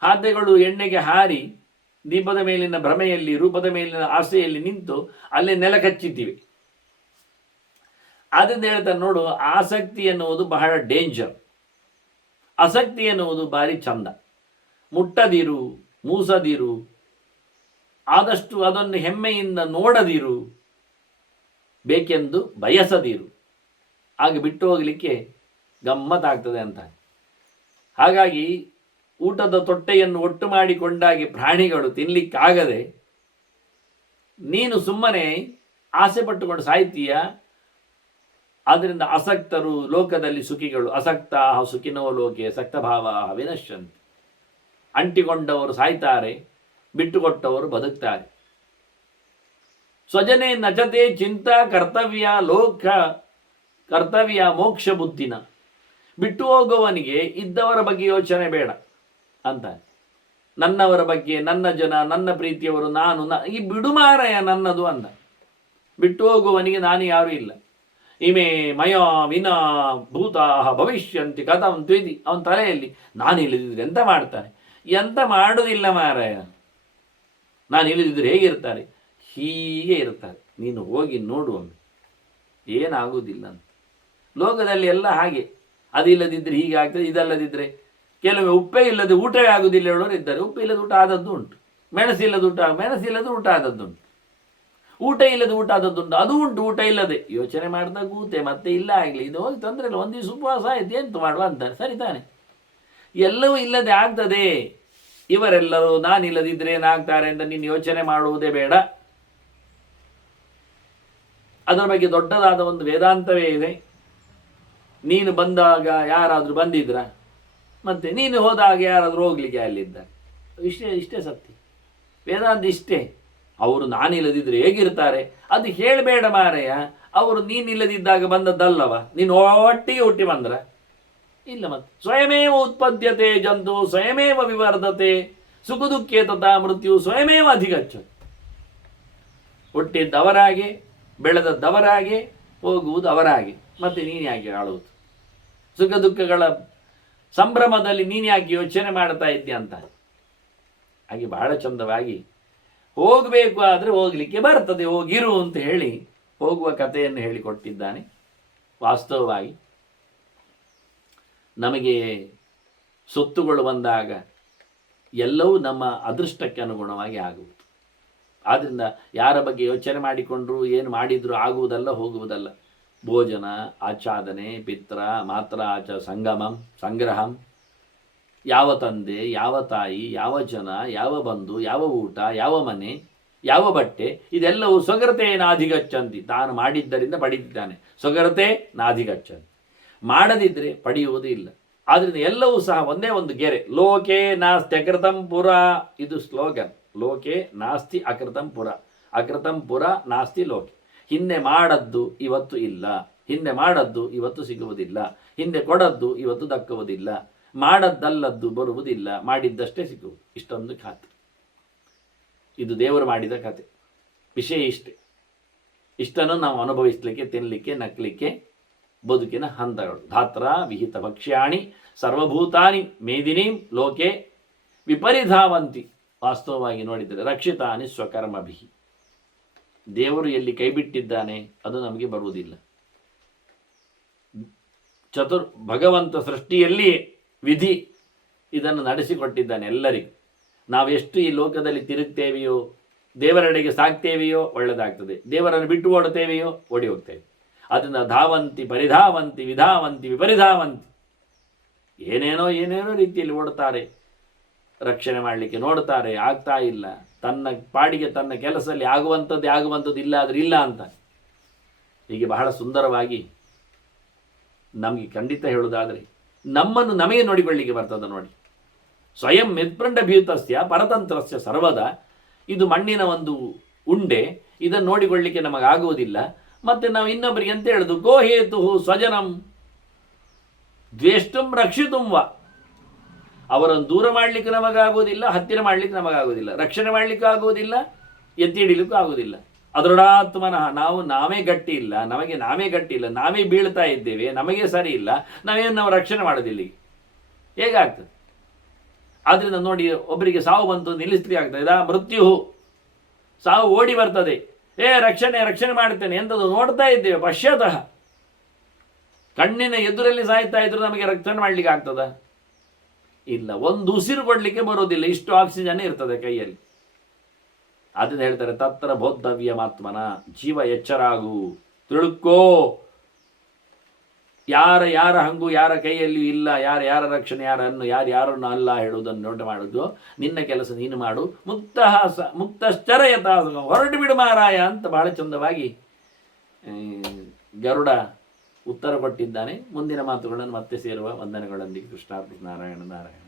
ಹಾದೆಗಳು ಎಣ್ಣೆಗೆ ಹಾರಿ ದೀಪದ ಮೇಲಿನ ಭ್ರಮೆಯಲ್ಲಿ, ರೂಪದ ಮೇಲಿನ ಆಸೆಯಲ್ಲಿ ನಿಂತು ಅಲ್ಲೇ ನೆಲ ಕಚ್ಚಿದ್ದೀವಿ. ಆದ್ದರಿಂದ ಹೇಳ್ತಾರೆ ನೋಡು, ಆಸಕ್ತಿ ಎನ್ನುವುದು ಬಹಳ ಡೇಂಜರ್. ಆಸಕ್ತಿ ಎನ್ನುವುದು ಭಾರಿ ಚಂದ. ಮುಟ್ಟದಿರು, ಮೂಸದಿರು, ಆದಷ್ಟು ಅದನ್ನು ಹೆಮ್ಮೆಯಿಂದ ನೋಡದಿರು, ಬೇಕೆಂದು ಬಯಸದಿರು. ಹಾಗೆ ಬಿಟ್ಟು ಹೋಗಲಿಕ್ಕೆ ಗಮ್ಮತ್ತಾಗ್ತದೆ ಅಂತ. ಹಾಗಾಗಿ ಊಟದ ತೊಟ್ಟೆಯನ್ನು ಒಟ್ಟು ಮಾಡಿಕೊಂಡಾಗಿ ಪ್ರಾಣಿಗಳು ತಿನ್ನಲಿಕ್ಕಾಗದೆ ನೀನು ಸುಮ್ಮನೆ ಆಸೆ ಪಟ್ಟುಕೊಂಡು ಸಾಯ್ತೀಯ. ಆದ್ದರಿಂದ ಅಸಕ್ತರು ಲೋಕದಲ್ಲಿ ಸುಖಿಗಳು, ಅಸಕ್ತ ಸುಖಿನೋ ಲೋಕೆ ಸಕ್ತಭಾವ ವಿನಶ್ಯಂತಿ. ಅಂಟಿಕೊಂಡವರು ಸಾಯ್ತಾರೆ, ಬಿಟ್ಟುಕೊಟ್ಟವರು ಬದುಕ್ತಾರೆ. ಸ್ವಜನೆ ನಚತೆ ಚಿಂತ ಕರ್ತವ್ಯ ಲೋಕ ಕರ್ತವ್ಯ ಮೋಕ್ಷ ಬುದ್ಧಿನ. ಬಿಟ್ಟು ಹೋಗುವವನಿಗೆ ಇದ್ದವರ ಬಗ್ಗೆ ಯೋಚನೆ ಬೇಡ ಅಂತ. ನನ್ನವರ ಬಗ್ಗೆ, ನನ್ನ ಜನ, ನನ್ನ ಪ್ರೀತಿಯವರು, ನಾನು ಈ ಬಿಡುಮಾರಯ ನನ್ನದು ಅಂದ. ಬಿಟ್ಟು ಹೋಗುವವನಿಗೆ ನಾನು ಯಾರೂ ಇಲ್ಲ. ಇಮೇ ಮಯ ವಿನ ಭೂತಾ ಭವಿಷ್ಯಂತಿ ಕಥಂ ದ್ವಿಧಿ. ಅವನ ತಲೆಯಲ್ಲಿ ನಾನು ಇಲ್ಲದಿದ್ರೆ ಎಂತ ಮಾಡ್ತಾನೆ, ಎಂತ ಮಾಡುವುದಿಲ್ಲ ಮಾರಾಯ, ನಾನು ಇಲ್ಲದಿದ್ರೆ ಹೇಗಿರ್ತಾರೆ, ಹೀಗೆ ಇರ್ತಾರೆ. ನೀನು ಹೋಗಿ ನೋಡುವೊಮ್ಮೆ ಏನಾಗುವುದಿಲ್ಲ ಅಂತ. ಲೋಕದಲ್ಲಿ ಎಲ್ಲ ಹಾಗೆ, ಅದಿಲ್ಲದಿದ್ದರೆ ಹೀಗೆ ಆಗ್ತದೆ, ಇದಲ್ಲದಿದ್ದರೆ ಕೆಲವೊಮ್ಮೆ ಉಪ್ಪೇ ಇಲ್ಲದೆ ಊಟವೇ ಆಗುವುದಿಲ್ಲ ಹೇಳೋರು ಇದ್ದಾರೆ. ಉಪ್ಪು ಇಲ್ಲದ ಊಟ ಆದದ್ದು ಉಂಟು, ಮೆಣಸಿಲ್ಲದ ಊಟ ಆದದ್ದುಂಟು, ಊಟ ಇಲ್ಲದೆ ಊಟ ಆದದ್ದುಂಟು, ಅದು ಉಂಟು. ಊಟ ಇಲ್ಲದೆ ಯೋಚನೆ ಮಾಡಿದ ಕೂತೆ ಮತ್ತೆ ಇಲ್ಲ ಆಗಲಿ, ಇದು ಹೋಗಿ ತೊಂದರೆ ಇಲ್ಲ, ಒಂದು ದಿವಸ ಉಪವಾಸ ಆಯ್ತು ಎಂತ ಮಾಡುವ ಅಂತಾರೆ. ಸರಿ ತಾನೆ, ಎಲ್ಲವೂ ಇಲ್ಲದೆ ಆಗ್ತದೆ. ಇವರೆಲ್ಲರೂ ನಾನಿಲ್ಲದಿದ್ರೆ ಏನಾಗ್ತಾರೆ ಅಂತ ನೀನು ಯೋಚನೆ ಮಾಡುವುದೇ ಬೇಡ. ಅದರ ಬಗ್ಗೆ ದೊಡ್ಡದಾದ ಒಂದು ವೇದಾಂತವೇ ಇದೆ. ನೀನು ಬಂದಾಗ ಯಾರಾದರೂ ಬಂದಿದ್ರ, ಮತ್ತೆ ನೀನು ಹೋದಾಗ ಯಾರಾದರೂ ಹೋಗ್ಲಿಕ್ಕೆ ಅಲ್ಲಿದ್ದಾರೆ. ಇಷ್ಟೇ ಸತ್ಯ. ವೇದಾಂತ ಇಷ್ಟೇ. ಅವರು ನಾನಿಲ್ಲದಿದ್ರೆ ಹೇಗಿರ್ತಾರೆ ಅದು ಹೇಳಬೇಡ ಮಾರಯ್ಯ. ಅವರು ನೀನಿಲ್ಲದಿದ್ದಾಗ ಬಂದದ್ದಲ್ಲವ, ನೀನು ಒಟ್ಟಿಗೆ ಹುಟ್ಟಿ ಬಂದ್ರ ಇಲ್ಲ. ಮತ್ತೆ ಸ್ವಯಮೇವ ಉತ್ಪದ್ಯತೆ ಜಂತು ಸ್ವಯಮೇವ ವಿವರ್ಧತೆ ಸುಖ ದುಃಖೇ ತಥಾ ಮೃತ್ಯು ಸ್ವಯಮೇವ ಅಧಿಗಚ್ಚತೆ. ಹುಟ್ಟಿದ್ದವರಾಗೆ, ಬೆಳೆದದ್ದವರಾಗೆ, ಹೋಗುವುದು ಅವರಾಗೆ. ಮತ್ತೆ ನೀನು ಯಾಕೆ ಆಳುವುದು? ಸುಖ ದುಃಖಗಳ ಸಂಭ್ರಮದಲ್ಲಿ ನೀನು ಯಾಕೆ ಯೋಚನೆ ಮಾಡ್ತಾ ಇದ್ದೀಯ ಅಂತ. ಹಾಗೆ ಬಹಳ ಚಂದವಾಗಿ ಹೋಗಬೇಕು ಆದರೆ ಹೋಗಲಿಕ್ಕೆ ಬರ್ತದೆ, ಹೋಗಿರು ಅಂತ ಹೇಳಿ ಹೋಗುವ ಕಥೆಯನ್ನು ಹೇಳಿಕೊಟ್ಟಿದ್ದಾನೆ. ವಾಸ್ತವವಾಗಿ ನಮಗೆ ಸೊತ್ತುಗಳು ಬಂದಾಗ ಎಲ್ಲವೂ ನಮ್ಮ ಅದೃಷ್ಟಕ್ಕೆ ಅನುಗುಣವಾಗಿ ಆಗುವುದು. ಆದ್ದರಿಂದ ಯಾರ ಬಗ್ಗೆ ಯೋಚನೆ ಮಾಡಿಕೊಂಡ್ರು ಏನು ಮಾಡಿದ್ರು ಆಗುವುದಲ್ಲ, ಹೋಗುವುದಲ್ಲ. ಭೋಜನ ಆಚ್ಛಾದನೆ ಪಿತ್ರ ಮಾತ್ರ ಆಚ ಸಂಗಮಂ ಸಂಗ್ರಹಂ. ಯಾವ ತಂದೆ, ಯಾವ ತಾಯಿ, ಯಾವ ಜನ, ಯಾವ ಬಂಧು, ಯಾವ ಊಟ, ಯಾವ ಮನೆ, ಯಾವ ಬಟ್ಟೆ, ಇದೆಲ್ಲವೂ ಸ್ವಗರತೆ ನಾಧಿಗಚ್ಚಂತಿ. ತಾನು ಮಾಡಿದ್ದರಿಂದ ಪಡೆದಿದ್ದಾನೆ. ಸ್ವಗರತೆ ನಾಧಿಗಚ್ಚಂತಿ. ಮಾಡದಿದ್ದರೆ ಪಡೆಯುವುದು ಇಲ್ಲ. ಆದ್ದರಿಂದ ಎಲ್ಲವೂ ಸಹ ಒಂದೇ ಒಂದು ಗೆರೆ. ಲೋಕೆ ನಾಸ್ತಿ ಅಕೃತಂ ಪುರ. ಇದು ಸ್ಲೋಗನ್. ಲೋಕೆ ನಾಸ್ತಿ ಅಕೃತಂ ಪುರ. ಅಕೃತಂ ಪುರ ನಾಸ್ತಿ ಲೋಕೆ. ಹಿಂದೆ ಮಾಡದ್ದು ಇವತ್ತು ಇಲ್ಲ, ಹಿಂದೆ ಮಾಡದ್ದು ಇವತ್ತು ಸಿಗುವುದಿಲ್ಲ, ಹಿಂದೆ ಕೊಡದ್ದು ಇವತ್ತು ದಕ್ಕುವುದಿಲ್ಲ, ಮಾಡದ್ದಲ್ಲದ್ದು ಬರುವುದಿಲ್ಲ, ಮಾಡಿದ್ದಷ್ಟೇ ಸಿಗುವುದು. ಇಷ್ಟೊಂದು ಖಾತೆ. ಇದು ದೇವರು ಮಾಡಿದ ಕತೆ. ವಿಷಯ ಇಷ್ಟೇ. ಇಷ್ಟನ್ನು ನಾವು ಅನುಭವಿಸಲಿಕ್ಕೆ, ತಿನ್ನಲಿಕ್ಕೆ, ನಕ್ಕಲಿಕ್ಕೆ ಬದುಕಿನ ಹಂತಗಳು. ಧಾತ್ರ ವಿಹಿತ ಭಕ್ಷ್ಯಾಣಿ ಸರ್ವಭೂತಾನಿ ಮೇದಿನೀಂ ಲೋಕೆ ವಿಪರಿಧಾವಂತಿ. ವಾಸ್ತವವಾಗಿ ನೋಡಿದರೆ ರಕ್ಷಿತಾನಿ ಸ್ವಕರ್ಮಭಿಹಿ. ದೇವರು ಎಲ್ಲಿ ಕೈಬಿಟ್ಟಿದ್ದಾನೆ ಅದು ನಮಗೆ ಬರುವುದಿಲ್ಲ. ಭಗವಂತ ಸೃಷ್ಟಿಯಲ್ಲಿ ವಿಧಿ ಇದನ್ನು ನಡೆಸಿಕೊಟ್ಟಿದ್ದಾನೆ ಎಲ್ಲರಿಗೂ. ನಾವೆಷ್ಟು ಈ ಲೋಕದಲ್ಲಿ ತಿರುಗ್ತೇವೆಯೋ, ದೇವರೆಡೆಗೆ ಸಾಕ್ತೇವೆಯೋ ಒಳ್ಳೆಯದಾಗ್ತದೆ, ದೇವರನ್ನು ಬಿಟ್ಟು ಓಡುತ್ತೇವೆಯೋ ಓಡಿ ಹೋಗ್ತೇವೆ. ಅದನ್ನು ಧಾವಂತಿ ಪರಿಧಾವಂತಿ ವಿಧಾವಂತಿ ವಿಪರಿಧಾವಂತಿ. ಏನೇನೋ ರೀತಿಯಲ್ಲಿ ಓಡುತ್ತಾರೆ, ರಕ್ಷಣೆ ಮಾಡಲಿಕ್ಕೆ ನೋಡ್ತಾರೆ, ಆಗ್ತಾ ಇಲ್ಲ. ತನ್ನ ಪಾಡಿಗೆ ತನ್ನ ಕೆಲಸದಲ್ಲಿ ಆಗುವಂಥದ್ದು ಇಲ್ಲ ಆದರೆ ಇಲ್ಲ ಅಂತ. ಹೀಗೆ ಬಹಳ ಸುಂದರವಾಗಿ ನಮಗೆ ಖಂಡಿತ ಹೇಳುವುದಾದರೆ ನಮ್ಮನ್ನು ನಮಗೆ ನೋಡಿಕೊಳ್ಳಿಕ್ಕೆ ಬರ್ತದೆ ನೋಡಿ. ಸ್ವಯಂ ಮಿತ್ಪಂಡ ಭೀತಸ್ಯ ಪರತಂತ್ರಸ್ಯ ಸರ್ವದ. ಇದು ಮಣ್ಣಿನ ಒಂದು ಉಂಡೆ, ಇದನ್ನು ನೋಡಿಕೊಳ್ಳಿಕ್ಕೆ ನಮಗಾಗುವುದಿಲ್ಲ. ಮತ್ತೆ ನಾವು ಇನ್ನೊಬ್ಬರಿಗೆ ಅಂತ ಹೇಳುದು ಗೋಹೇತು ಸ್ವಜನಂ ದ್ವೇಷ್ಟಂ ರಕ್ಷಿತುಂ ವ. ಅವರನ್ನು ದೂರ ಮಾಡಲಿಕ್ಕೆ ನಮಗಾಗುವುದಿಲ್ಲ, ಹತ್ತಿರ ಮಾಡಲಿಕ್ಕೆ ನಮಗಾಗುವುದಿಲ್ಲ, ರಕ್ಷಣೆ ಮಾಡಲಿಕ್ಕೂ ಆಗುವುದಿಲ್ಲ, ಎತ್ತಿ ಹಿಡಿಲಿಕ್ಕೂ ಆಗುವುದಿಲ್ಲ. ಅದೃಢಾತ್ಮನಃ. ನಾವೇ ಗಟ್ಟಿ ಇಲ್ಲ, ನಾವೇ ಗಟ್ಟಿ ಇಲ್ಲ, ನಾವೇ ಬೀಳ್ತಾ ಇದ್ದೇವೆ, ನಮಗೆ ಸರಿ ಇಲ್ಲ, ನಾವು ರಕ್ಷಣೆ ಮಾಡೋದಿಲ್ಲ. ಹೇಗಾಗ್ತದೆ? ಆದ್ರಿಂದ ನೋಡಿ, ಒಬ್ಬರಿಗೆ ಸಾವು ಬಂತು ನಿಲ್ಲಿಸ್ಲಿಕ್ಕೆ ಆಗ್ತದೆ. ಮೃತ್ಯು ಸಾವು ಓಡಿ ಬರ್ತದೆ. ರಕ್ಷಣೆ ಮಾಡ್ತೇನೆ ಎಂಥದ್ದು ನೋಡ್ತಾ ಇದ್ದೇವೆ. ಪಶ್ಯತಃ ಕಣ್ಣಿನ ಎದುರಲ್ಲಿ ಸಾಯ್ತಾ ಇದ್ರು ನಮಗೆ ರಕ್ಷಣೆ ಮಾಡ್ಲಿಕ್ಕೆ ಆಗ್ತದ? ಇಲ್ಲ. ಒಂದು ಉಸಿರು ಕೊಡ್ಲಿಕ್ಕೆ ಬರೋದಿಲ್ಲ, ಇಷ್ಟು ಆಕ್ಸಿಜನ್ ಇರ್ತದೆ ಕೈಯಲ್ಲಿ. ಅದನ್ನ ಹೇಳ್ತಾರೆ ತತ್ರ ಬೋದ್ಧವ್ಯ ಮಾತ್ಮನ. ಜೀವ ಎಚ್ಚರಾಗು, ತಿಳುಕೋ. ಯಾರ ಹಂಗು ಯಾರ ಕೈಯಲ್ಲಿಯೂ ಇಲ್ಲ. ಯಾರ ರಕ್ಷಣೆ ಯಾರನ್ನು ಅಲ್ಲ ಹೇಳುವುದನ್ನು ನೋಟ ಮಾಡುದು. ನಿನ್ನ ಕೆಲಸ ನೀನು ಮಾಡು. ಮುಕ್ತಶ್ಚರ ಯಥಾ ಹೊರಟು ಬಿಡು ಮಾರಾಯ ಅಂತ ಬಹಳ ಚಂದವಾಗಿ ಗರುಡ ಉತ್ತರ ಕೊಟ್ಟಿದ್ದಾನೆ. ಮುಂದಿನ ಮಾತುಗಳನ್ನು ಮತ್ತೆ ಸೇರುವ ವಂದನೆಗಳೊಂದಿಗೆ. ಕೃಷ್ಣಾರ್ಪಣ. ನಾರಾಯಣ ನಾರಾಯಣ.